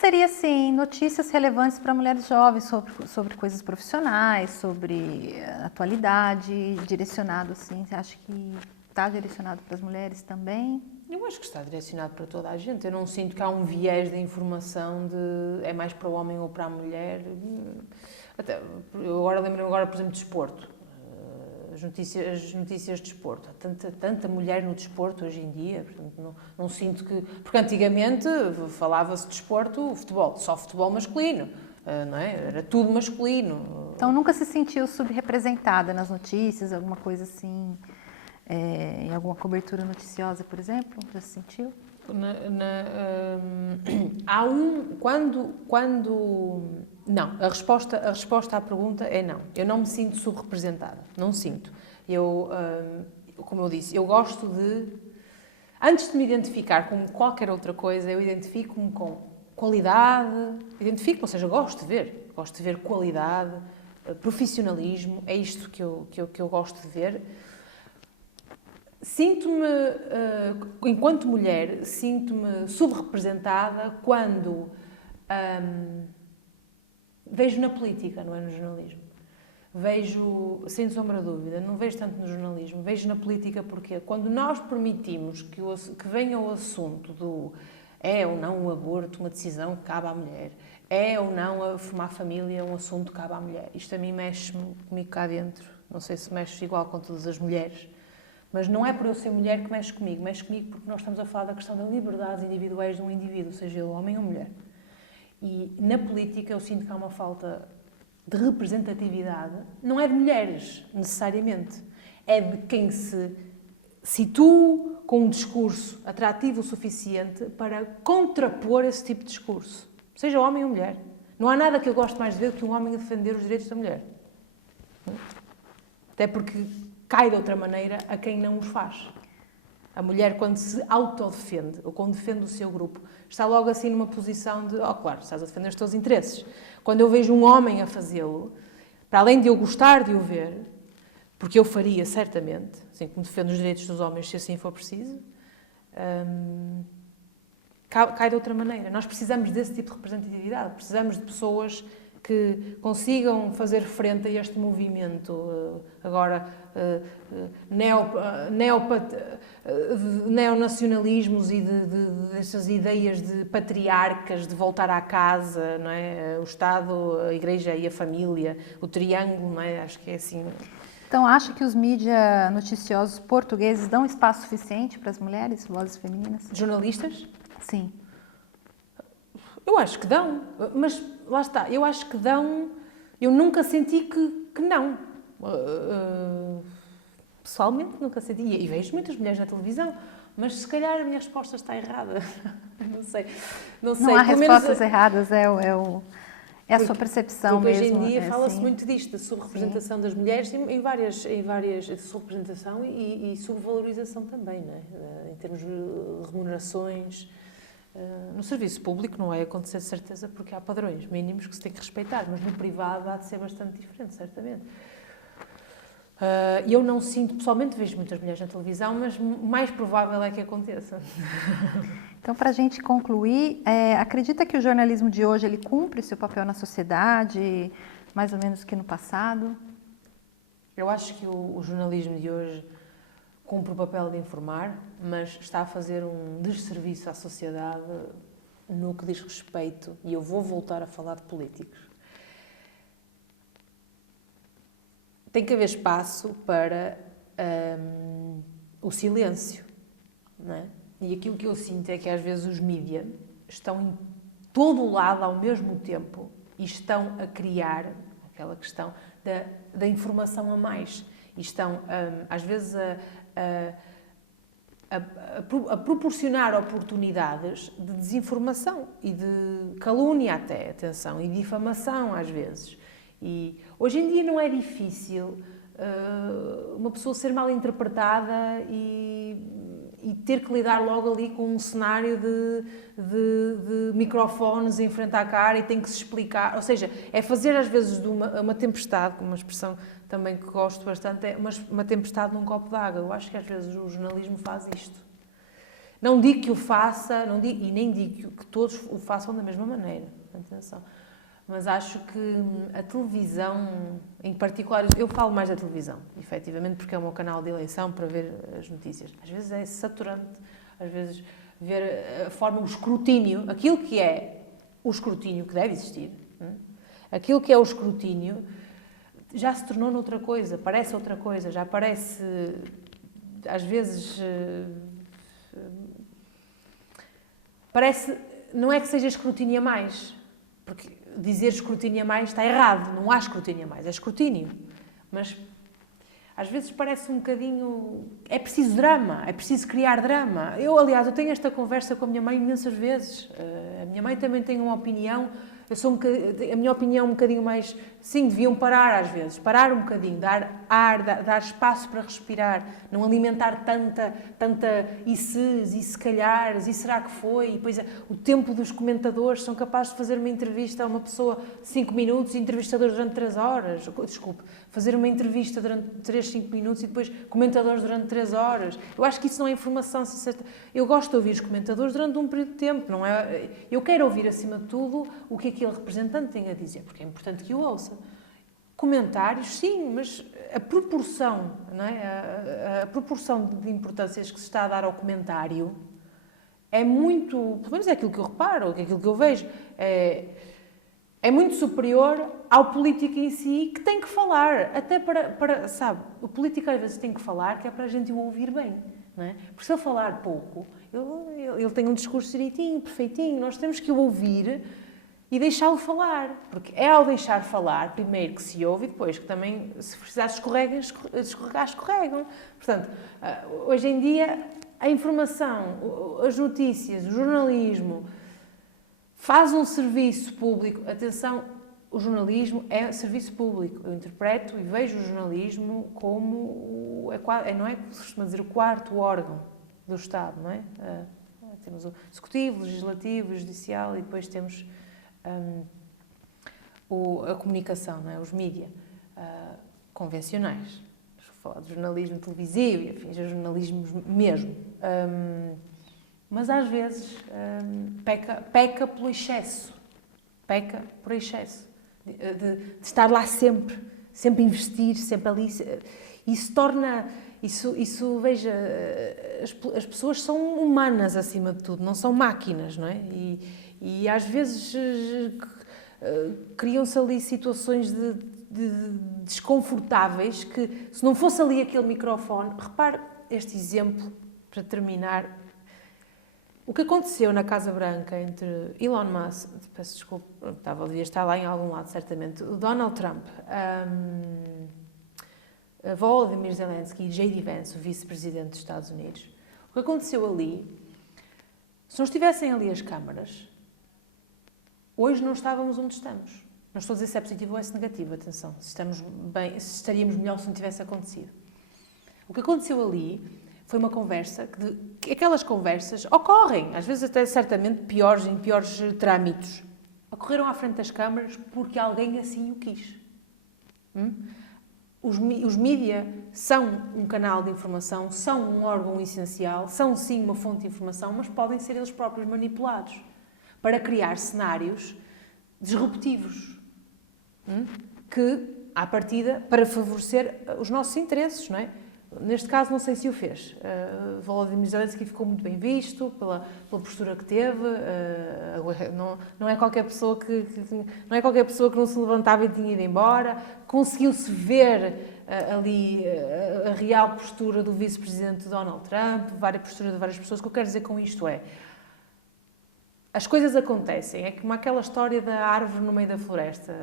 Seria, sim, notícias relevantes para mulheres jovens sobre coisas profissionais, sobre atualidade, direcionado, assim. Você acha que está direcionado para as mulheres também? Eu acho que está direcionado para toda a gente. Eu não sinto que há um viés de informação de é mais para o homem ou para a mulher. Até, eu agora lembro-me, por exemplo, de desporto. As notícias de desporto. Há tanta mulher no desporto hoje em dia, portanto, não sinto que... Porque antigamente falava-se de desporto, futebol, só futebol masculino, não é? Era tudo masculino. Então nunca se sentiu subrepresentada nas notícias, alguma coisa assim, em alguma cobertura noticiosa, por exemplo? Já se sentiu? Não, a resposta à pergunta é não. Eu não me sinto subrepresentada, não sinto. Como eu disse, eu gosto de... Antes de me identificar com qualquer outra coisa, eu identifico-me com qualidade, ou seja, gosto de ver qualidade, profissionalismo, é isto que eu gosto de ver. Sinto-me, enquanto mulher, sinto-me subrepresentada quando vejo na política, não é no jornalismo. Vejo, sem sombra de dúvida, não vejo tanto no jornalismo, vejo na política porque quando nós permitimos que venha o assunto do é ou não o aborto uma decisão que cabe à mulher, é ou não a formar família um assunto que cabe à mulher. Isto a mim mexe comigo cá dentro, não sei se mexe igual com todas as mulheres, mas não é por eu ser mulher que mexe comigo porque nós estamos a falar da questão da liberdade individuais de um indivíduo, seja ele homem ou mulher. E na política eu sinto que há uma falta de representatividade, não é de mulheres, necessariamente, é de quem se situa com um discurso atrativo o suficiente para contrapor esse tipo de discurso, seja homem ou mulher. Não há nada que eu goste mais de ver do que um homem a defender os direitos da mulher. Até porque cai de outra maneira a quem não os faz. A mulher, quando se autodefende, ou quando defende o seu grupo, está logo assim numa posição de, claro, estás a defender os teus interesses. Quando eu vejo um homem a fazê-lo, para além de eu gostar de o ver, porque eu faria, certamente, assim como defendo os direitos dos homens, se assim for preciso, cai de outra maneira. Nós precisamos desse tipo de representatividade, precisamos de pessoas que consigam fazer frente a este movimento agora neonacionalismos e dessas ideias de patriarcas, de voltar à casa, não é? O Estado, a Igreja e a família, o triângulo, não é? Acho que é assim. Então, acha que os mídias noticiosos portugueses dão espaço suficiente para as mulheres, vozes femininas? Jornalistas? Sim. Eu acho que dão, mas lá está, eu acho que dão, eu nunca senti que não. Pessoalmente nunca senti, e vejo muitas mulheres na televisão, mas se calhar a minha resposta está errada. Não sei. Não há respostas erradas, é a sua percepção porque mesmo. Hoje em dia fala-se muito disto, da subrepresentação das mulheres em várias subrepresentação e subvalorização também, não é? Em termos de remunerações. No serviço público não vai acontecer de certeza porque há padrões mínimos que se tem que respeitar, mas no privado há de ser bastante diferente, certamente. Eu não sinto, pessoalmente vejo muitas mulheres na televisão, mas mais provável é que aconteça. Então, para a gente concluir, acredita que o jornalismo de hoje ele cumpre seu papel na sociedade, mais ou menos que no passado? Eu acho que o jornalismo de hoje cumpre o papel de informar, mas está a fazer um desserviço à sociedade no que diz respeito, e eu vou voltar a falar de políticos. Tem que haver espaço para o silêncio, não é? E aquilo que eu sinto é que às vezes os mídias estão em todo o lado ao mesmo tempo e estão a criar aquela questão da informação a mais. E estão, às vezes, a proporcionar oportunidades de desinformação e de calúnia até, atenção, e difamação às vezes. E hoje em dia não é difícil uma pessoa ser mal interpretada e e ter que lidar logo ali com um cenário de microfones em frente à cara e tem que se explicar. Ou seja, é fazer às vezes de uma tempestade, com uma expressão também que gosto bastante, é uma tempestade num copo d'água. Eu acho que às vezes o jornalismo faz isto. Não digo que o faça, e nem digo que todos o façam da mesma maneira. Atenção. Mas acho que a televisão, em particular, eu falo mais da televisão, efetivamente, porque é o meu canal de eleição para ver as notícias. Às vezes é saturante, às vezes ver a forma, o escrutínio, aquilo que é o escrutínio que deve existir, aquilo que é o escrutínio, já se tornou noutra coisa, parece outra coisa, já parece, às vezes, parece, não é que seja escrutínio a mais, porque dizer escrutínio a mais está errado, não há escrutínio a mais, é escrutínio. Mas às vezes parece um bocadinho... É preciso drama, é preciso criar drama. Aliás, eu tenho esta conversa com a minha mãe imensas vezes. A minha mãe também tem uma opinião, a minha opinião é um bocadinho mais... Sim, deviam parar às vezes, parar um bocadinho, dar ar, dar espaço para respirar, não alimentar tanta e se calhares, e será que foi? E depois o tempo dos comentadores, são capazes de fazer uma entrevista a uma pessoa 5 minutos e entrevistadores durante 3 horas. Desculpe, fazer uma entrevista durante 3, 5 minutos e depois comentadores durante 3 horas. Eu acho que isso não é informação. Eu gosto de ouvir os comentadores durante um período de tempo, não é? Eu quero ouvir, acima de tudo, o que aquele representante tem a dizer, porque é importante que eu ouça. Comentários, sim, mas a proporção, não é? A proporção de importâncias que se está a dar ao comentário é muito, pelo menos é aquilo que eu reparo, é aquilo que eu vejo, é muito superior ao político em si, que tem que falar, até para sabe, o político às vezes tem que falar, que é para a gente o ouvir bem, não é? Porque se ele falar pouco, ele tem um discurso direitinho, perfeitinho, nós temos que o ouvir e deixá-lo falar, porque é ao deixar falar, primeiro que se ouve e depois que também, se precisar escorregar, escorregam. Portanto, hoje em dia, a informação, as notícias, o jornalismo, faz um serviço público. Atenção, o jornalismo é serviço público. Eu interpreto e vejo o jornalismo como, não é como se costuma dizer, o quarto órgão do Estado, não é? Temos o executivo, o legislativo, o judicial e depois temos a comunicação, não é? Os mídia convencionais. Vou falar de jornalismo televisivo e afins, é jornalismo mesmo. Mas às vezes peca pelo excesso. Peca por excesso. De estar lá sempre investir, sempre ali. Isso torna... Isso, veja, as pessoas são humanas acima de tudo, não são máquinas, não é? E às vezes criam-se ali situações desconfortáveis que, se não fosse ali aquele microfone... Repare este exemplo, para terminar. O que aconteceu na Casa Branca entre Elon Musk, peço desculpa, devia estar lá em algum lado, certamente, o Donald Trump, Volodymyr Zelensky e J.D. Vance, o vice-presidente dos Estados Unidos. O que aconteceu ali, se não estivessem ali as câmaras, hoje não estávamos onde estamos. Não estou a dizer se é positivo ou se é negativo, atenção. Se estaríamos melhor se não tivesse acontecido. O que aconteceu ali foi uma conversa, que aquelas conversas ocorrem, às vezes até certamente em piores trâmites. Ocorreram à frente das câmaras porque alguém assim o quis. Os mídia são um canal de informação, são um órgão essencial, são sim uma fonte de informação, mas podem ser eles próprios manipulados para criar cenários disruptivos, que, à partida, para favorecer os nossos interesses, não é? Neste caso, não sei se o fez. Volodymyr Zelensky ficou muito bem visto pela postura que teve. Não é qualquer pessoa que não se levantava e tinha ido embora. Conseguiu-se ver ali a real postura do vice-presidente Donald Trump, a postura de várias pessoas. O que eu quero dizer com isto é: as coisas acontecem. É como aquela história da árvore no meio da floresta.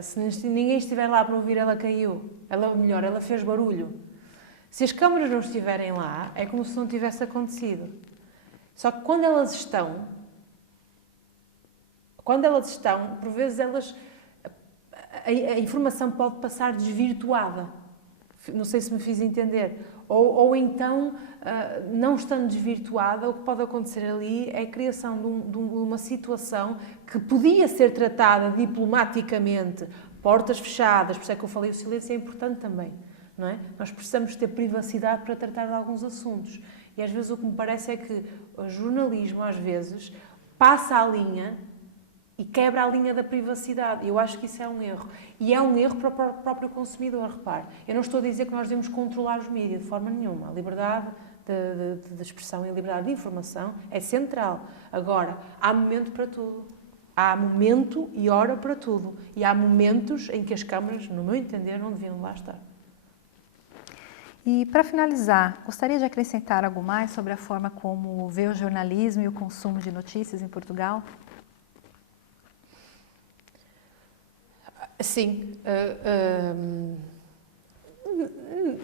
Se ninguém estiver lá para ouvir, ela caiu. Ela fez barulho. Se as câmaras não estiverem lá, é como se não tivesse acontecido. Só que quando elas estão, por vezes a informação pode passar desvirtuada. Não sei se me fiz entender. Ou então, não estando desvirtuada, o que pode acontecer ali é a criação de uma situação que podia ser tratada diplomaticamente, portas fechadas, por isso é que eu falei, o silêncio é importante também, não é? Nós precisamos ter privacidade para tratar de alguns assuntos. E às vezes o que me parece é que o jornalismo, às vezes, passa a linha e quebra a linha da privacidade. Eu acho que isso é um erro. E é um erro para o próprio consumidor, repare. Eu não estou a dizer que nós devemos controlar os mídias de forma nenhuma. A liberdade de expressão e a liberdade de informação é central. Agora, há momento para tudo. Há momento e hora para tudo. E há momentos em que as câmaras, no meu entender, não deviam lá estar. E, para finalizar, gostaria de acrescentar algo mais sobre a forma como vê o jornalismo e o consumo de notícias em Portugal? Sim.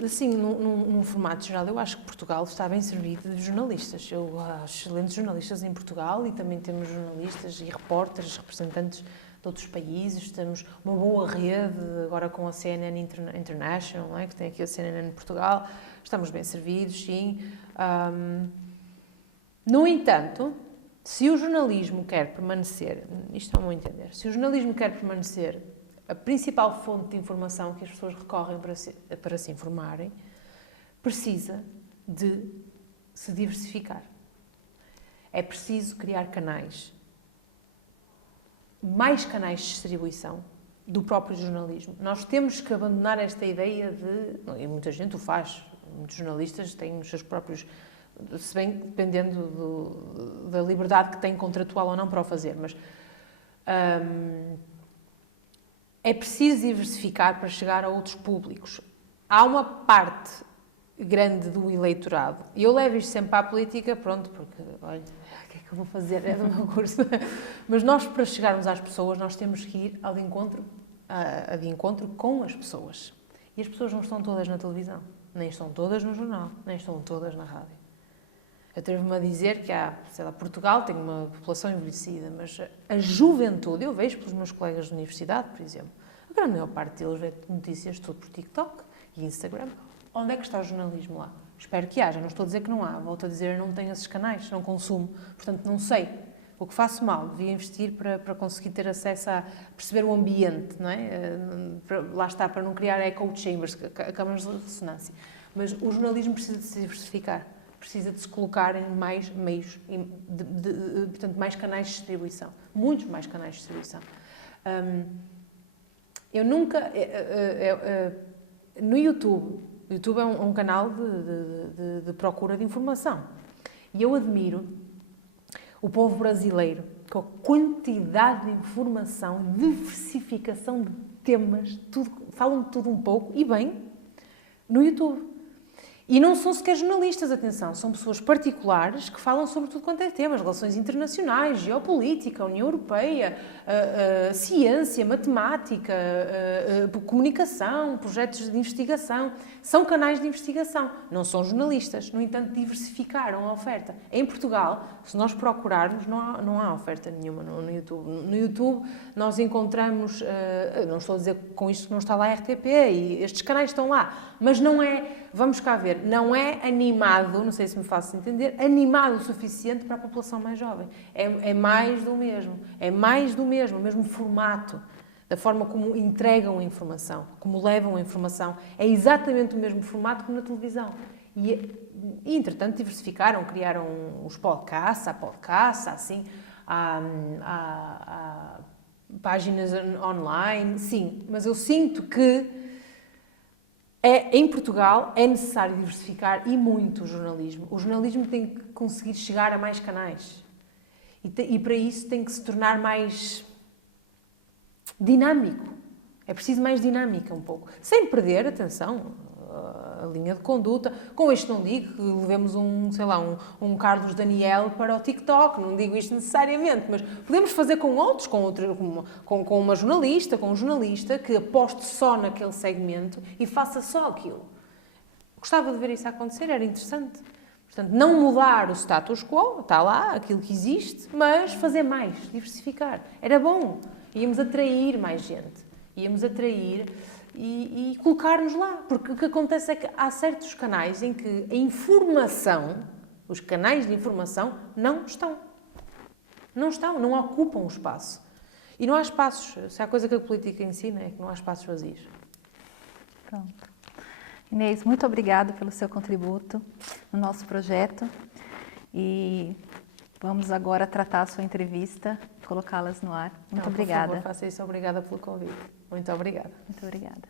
Assim, num formato geral, eu acho que Portugal está bem servido de jornalistas. Eu acho excelentes jornalistas em Portugal e também temos jornalistas e repórteres, representantes de outros países. Temos uma boa rede, agora com a CNN International, não é? Que tem aqui a CNN em Portugal. Estamos bem servidos, sim. No entanto, se o jornalismo quer permanecer, isto é o meu entender, se o jornalismo quer permanecer a principal fonte de informação que as pessoas recorrem para se informarem, precisa de se diversificar. É preciso criar canais, mais canais de distribuição do próprio jornalismo. Nós temos que abandonar esta ideia de... E muita gente o faz, muitos jornalistas têm os seus próprios... Se bem dependendo da liberdade que têm contratual ou não para o fazer, mas... é preciso diversificar para chegar a outros públicos. Há uma parte grande do eleitorado, e eu levo isto sempre à política, pronto, porque, olha, o que é que eu vou fazer? É do meu curso. Mas nós, para chegarmos às pessoas, nós temos que ir de encontro com as pessoas. E as pessoas não estão todas na televisão, nem estão todas no jornal, nem estão todas na rádio. Eu atrevo-me a dizer que Portugal tem uma população envelhecida, mas a juventude, eu vejo pelos meus colegas de universidade, por exemplo, a grande maior parte deles vê notícias tudo por TikTok e Instagram. Onde é que está o jornalismo lá? Espero que haja, não estou a dizer que não há, volto a dizer, eu não tenho esses canais, não consumo, portanto não sei. O que faço mal, devia investir para conseguir ter acesso a perceber o ambiente, não é? Lá está, para não criar echo chambers, câmaras de ressonância. Mas o jornalismo precisa de se diversificar. Precisa de se colocar em mais meios, portanto, mais canais de distribuição. Muitos mais canais de distribuição. Eu nunca... no YouTube, o YouTube é um canal de procura de informação. E eu admiro o povo brasileiro, com a quantidade de informação, diversificação de temas, falam de tudo um pouco, e bem, no YouTube. E não são sequer jornalistas, atenção, são pessoas particulares que falam sobre tudo quanto é temas, relações internacionais, geopolítica, União Europeia, ciência, matemática, comunicação, projetos de investigação. São canais de investigação, não são jornalistas, no entanto diversificaram a oferta. Em Portugal, se nós procurarmos, não há oferta nenhuma no YouTube. No YouTube nós encontramos, não estou a dizer com isto que não está lá a RTP, e estes canais estão lá, mas não é, vamos cá ver, não é animado, não sei se me faço entender, animado o suficiente para a população mais jovem. É mais do mesmo. É mais do mesmo, o mesmo formato, da forma como entregam a informação, como levam a informação. É exatamente o mesmo formato que na televisão. E entretanto, diversificaram, criaram os podcasts, assim, há páginas online, sim, mas eu sinto que em Portugal é necessário diversificar e muito o jornalismo. O jornalismo tem que conseguir chegar a mais canais. E para isso tem que se tornar mais dinâmico. É preciso mais dinâmica um pouco. Sem perder, atenção, a linha de conduta. Com isto não digo que levemos um Carlos Daniel para o TikTok, não digo isto necessariamente, mas podemos fazer com outros, com uma jornalista, com um jornalista que aposte só naquele segmento e faça só aquilo. Gostava de ver isso acontecer, era interessante. Portanto, não mudar o status quo, está lá, aquilo que existe, mas fazer mais, diversificar. Era bom, íamos atrair mais gente. íamos atrair e colocar-nos lá. Porque o que acontece é que há certos canais em que a informação, os canais de informação, não estão. Não ocupam o espaço. E não há espaços. Se há coisa que a política ensina é que não há espaços vazios. Pronto. Inês, muito obrigada pelo seu contributo no nosso projeto e vamos agora tratar a sua entrevista, colocá-las no ar. Muito obrigada. Por favor, faça isso. Obrigada pelo convite. Muito obrigada. Muito obrigada.